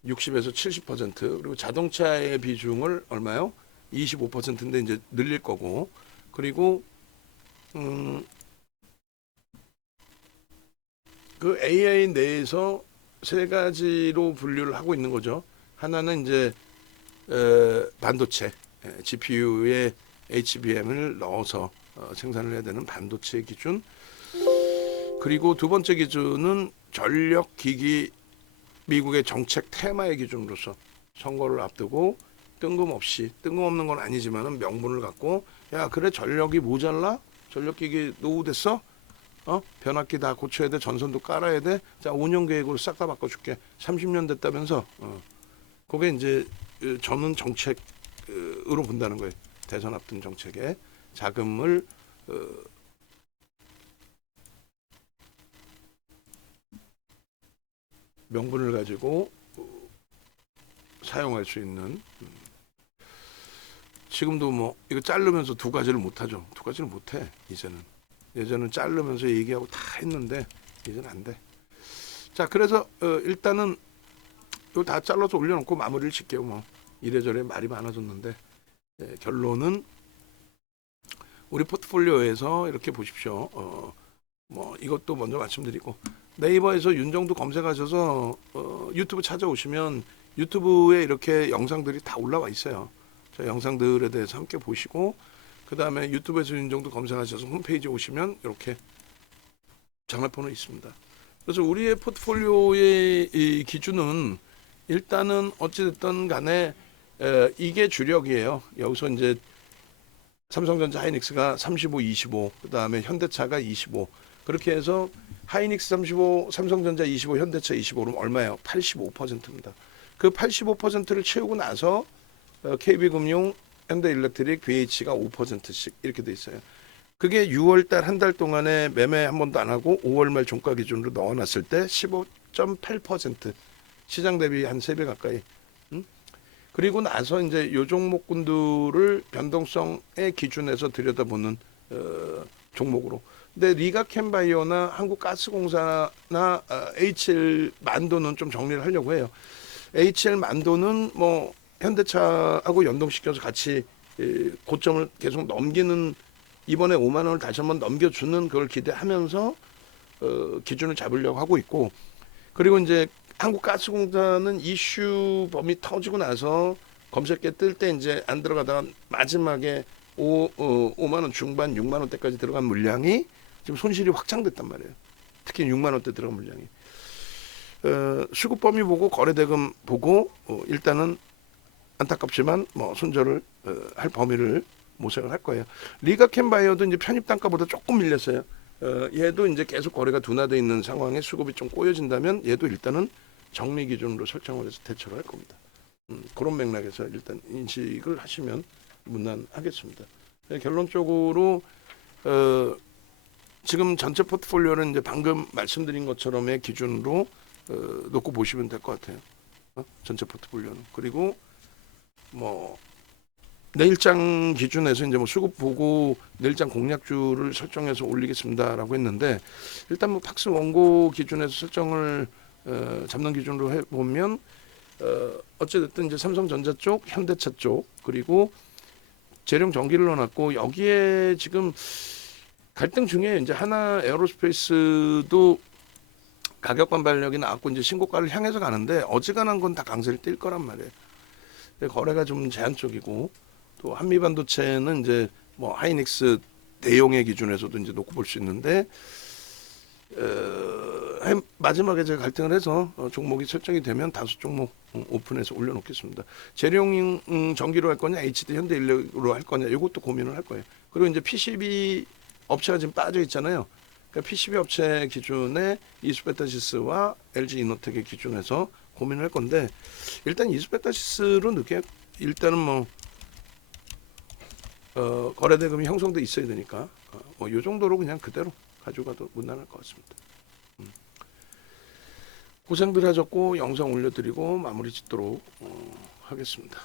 60에서 70%. 그리고 자동차의 비중을 얼마요? 25%인데 이제 늘릴 거고. 그리고 그 AI 내에서 세 가지로 분류를 하고 있는 거죠. 하나는 이제 반도체, GPU에 HBM을 넣어서 생산을 해야 되는 반도체 기준. 그리고 두 번째 기준은 전력기기 미국의 정책 테마의 기준으로서 선거를 앞두고 뜬금없는 건 아니지만은 명분을 갖고, 야 그래 전력이 모자라? 전력기기 노후됐어? 변압기 다 고쳐야 돼, 전선도 깔아야 돼. 자 5년 계획으로 싹 다 바꿔줄게. 30년 됐다면서. 그게 이제 전원 정책으로 본다는 거예요. 대선 앞둔 정책에 자금을 명분을 가지고 사용할 수 있는. 지금도 뭐 이거 자르면서 두 가지를 못하죠. 두 가지를 못해 이제는. 예전은 자르면서 얘기하고 다 했는데 이제는 안 돼. 자 그래서 일단은 이거 다 잘라서 올려놓고 마무리를 짓게요. 뭐 이래저래 말이 많아졌는데 결론은 우리 포트폴리오에서 이렇게 보십시오. 뭐 이것도 먼저 말씀드리고, 네이버에서 윤정도 검색하셔서 유튜브 찾아오시면 유튜브에 이렇게 영상들이 다 올라와 있어요. 저 영상들에 대해서 함께 보시고, 그 다음에 유튜브에서 윤정도 검색하셔서 홈페이지 오시면 이렇게 장난폰은 있습니다. 그래서 우리의 포트폴리오의 이 기준은 일단은 어찌됐든 간에 이게 주력이에요. 여기서 이제 삼성전자 하이닉스가 35, 25, 그 다음에 현대차가 25. 그렇게 해서 하이닉스 35, 삼성전자 25, 현대차 25면 얼마예요? 85%입니다. 그 85%를 채우고 나서 KB금융, 현대일렉트릭, BH가 5%씩 이렇게 돼 있어요. 그게 6월달 한 달 동안에 매매 한 번도 안 하고 5월 말 종가 기준으로 넣어놨을 때 15.8%, 시장 대비 한 3배 가까이 그리고 나서 이제 요 종목군들을 변동성의 기준에서 들여다보는 종목으로. 근데 리가캠바이오나 한국가스공사나 HL 만도는 좀 정리를 하려고 해요. HL 만도는 뭐 현대차하고 연동시켜서 같이 고점을 계속 넘기는, 이번에 5만 원을 다시 한번 넘겨주는 그걸 기대하면서 기준을 잡으려고 하고 있고, 그리고 이제 한국가스공사는 이슈 범위 터지고 나서 검색에 뜰 때 이제 안 들어가다가 마지막에 5만 원 중반 6만 원대까지 들어간 물량이 지금 손실이 확장됐단 말이에요. 특히 6만 원대 들어간 물량이. 수급 범위 보고 거래대금 보고 일단은 안타깝지만 뭐 손절을 할 범위를 모색을 할 거예요. 리가캠바이오도 이제 편입 단가보다 조금 밀렸어요. 얘도 이제 계속 거래가 둔화되어 있는 상황에 수급이 좀 꼬여진다면 얘도 일단은 정리 기준으로 설정을 해서 대처를 할 겁니다. 그런 맥락에서 일단 인식을 하시면 무난하겠습니다. 결론적으로 지금 전체 포트폴리오는 이제 방금 말씀드린 것처럼의 기준으로 놓고 보시면 될 것 같아요. 전체 포트폴리오는. 그리고 뭐 내일장 기준에서 이제 뭐 수급 보고 내일장 공략주를 설정해서 올리겠습니다라고 했는데, 일단 뭐 팍스 원고 기준에서 설정을 잡는 기준으로 해 보면 어쨌든 이제 삼성전자 쪽, 현대차 쪽, 그리고 재룡 전기를 넣어놨고, 여기에 지금 갈등 중에 이제 하나 에어로스페이스도 가격 반발력이 나왔고 이제 신고가를 향해서 가는데 어지간한 건 다 강세를 띌 거란 말이에요. 거래가 좀 제한적이고, 또 한미반도체는 이제 뭐 하이닉스 대용의 기준에서도 이제 놓고 볼 수 있는데, 마지막에 제가 갈등을 해서 종목이 설정이 되면 다수 종목 오픈해서 올려놓겠습니다. 재룡 전기로 할 거냐, HD 현대인력으로 할 거냐, 이것도 고민을 할 거예요. 그리고 이제 PCB 업체가 지금 빠져 있잖아요. 그러니까 PCB 업체 기준에 이수베타시스와 LG 이노텍의 기준에서 고민을 할 건데, 일단 이수베타시스로 늦게 일단은 뭐 거래대금이 형성돼 있어야 되니까 뭐 이 정도로 그냥 그대로 가져가도 무난할 것 같습니다. 고생들 하셨고 영상 올려드리고 마무리 짓도록 하겠습니다.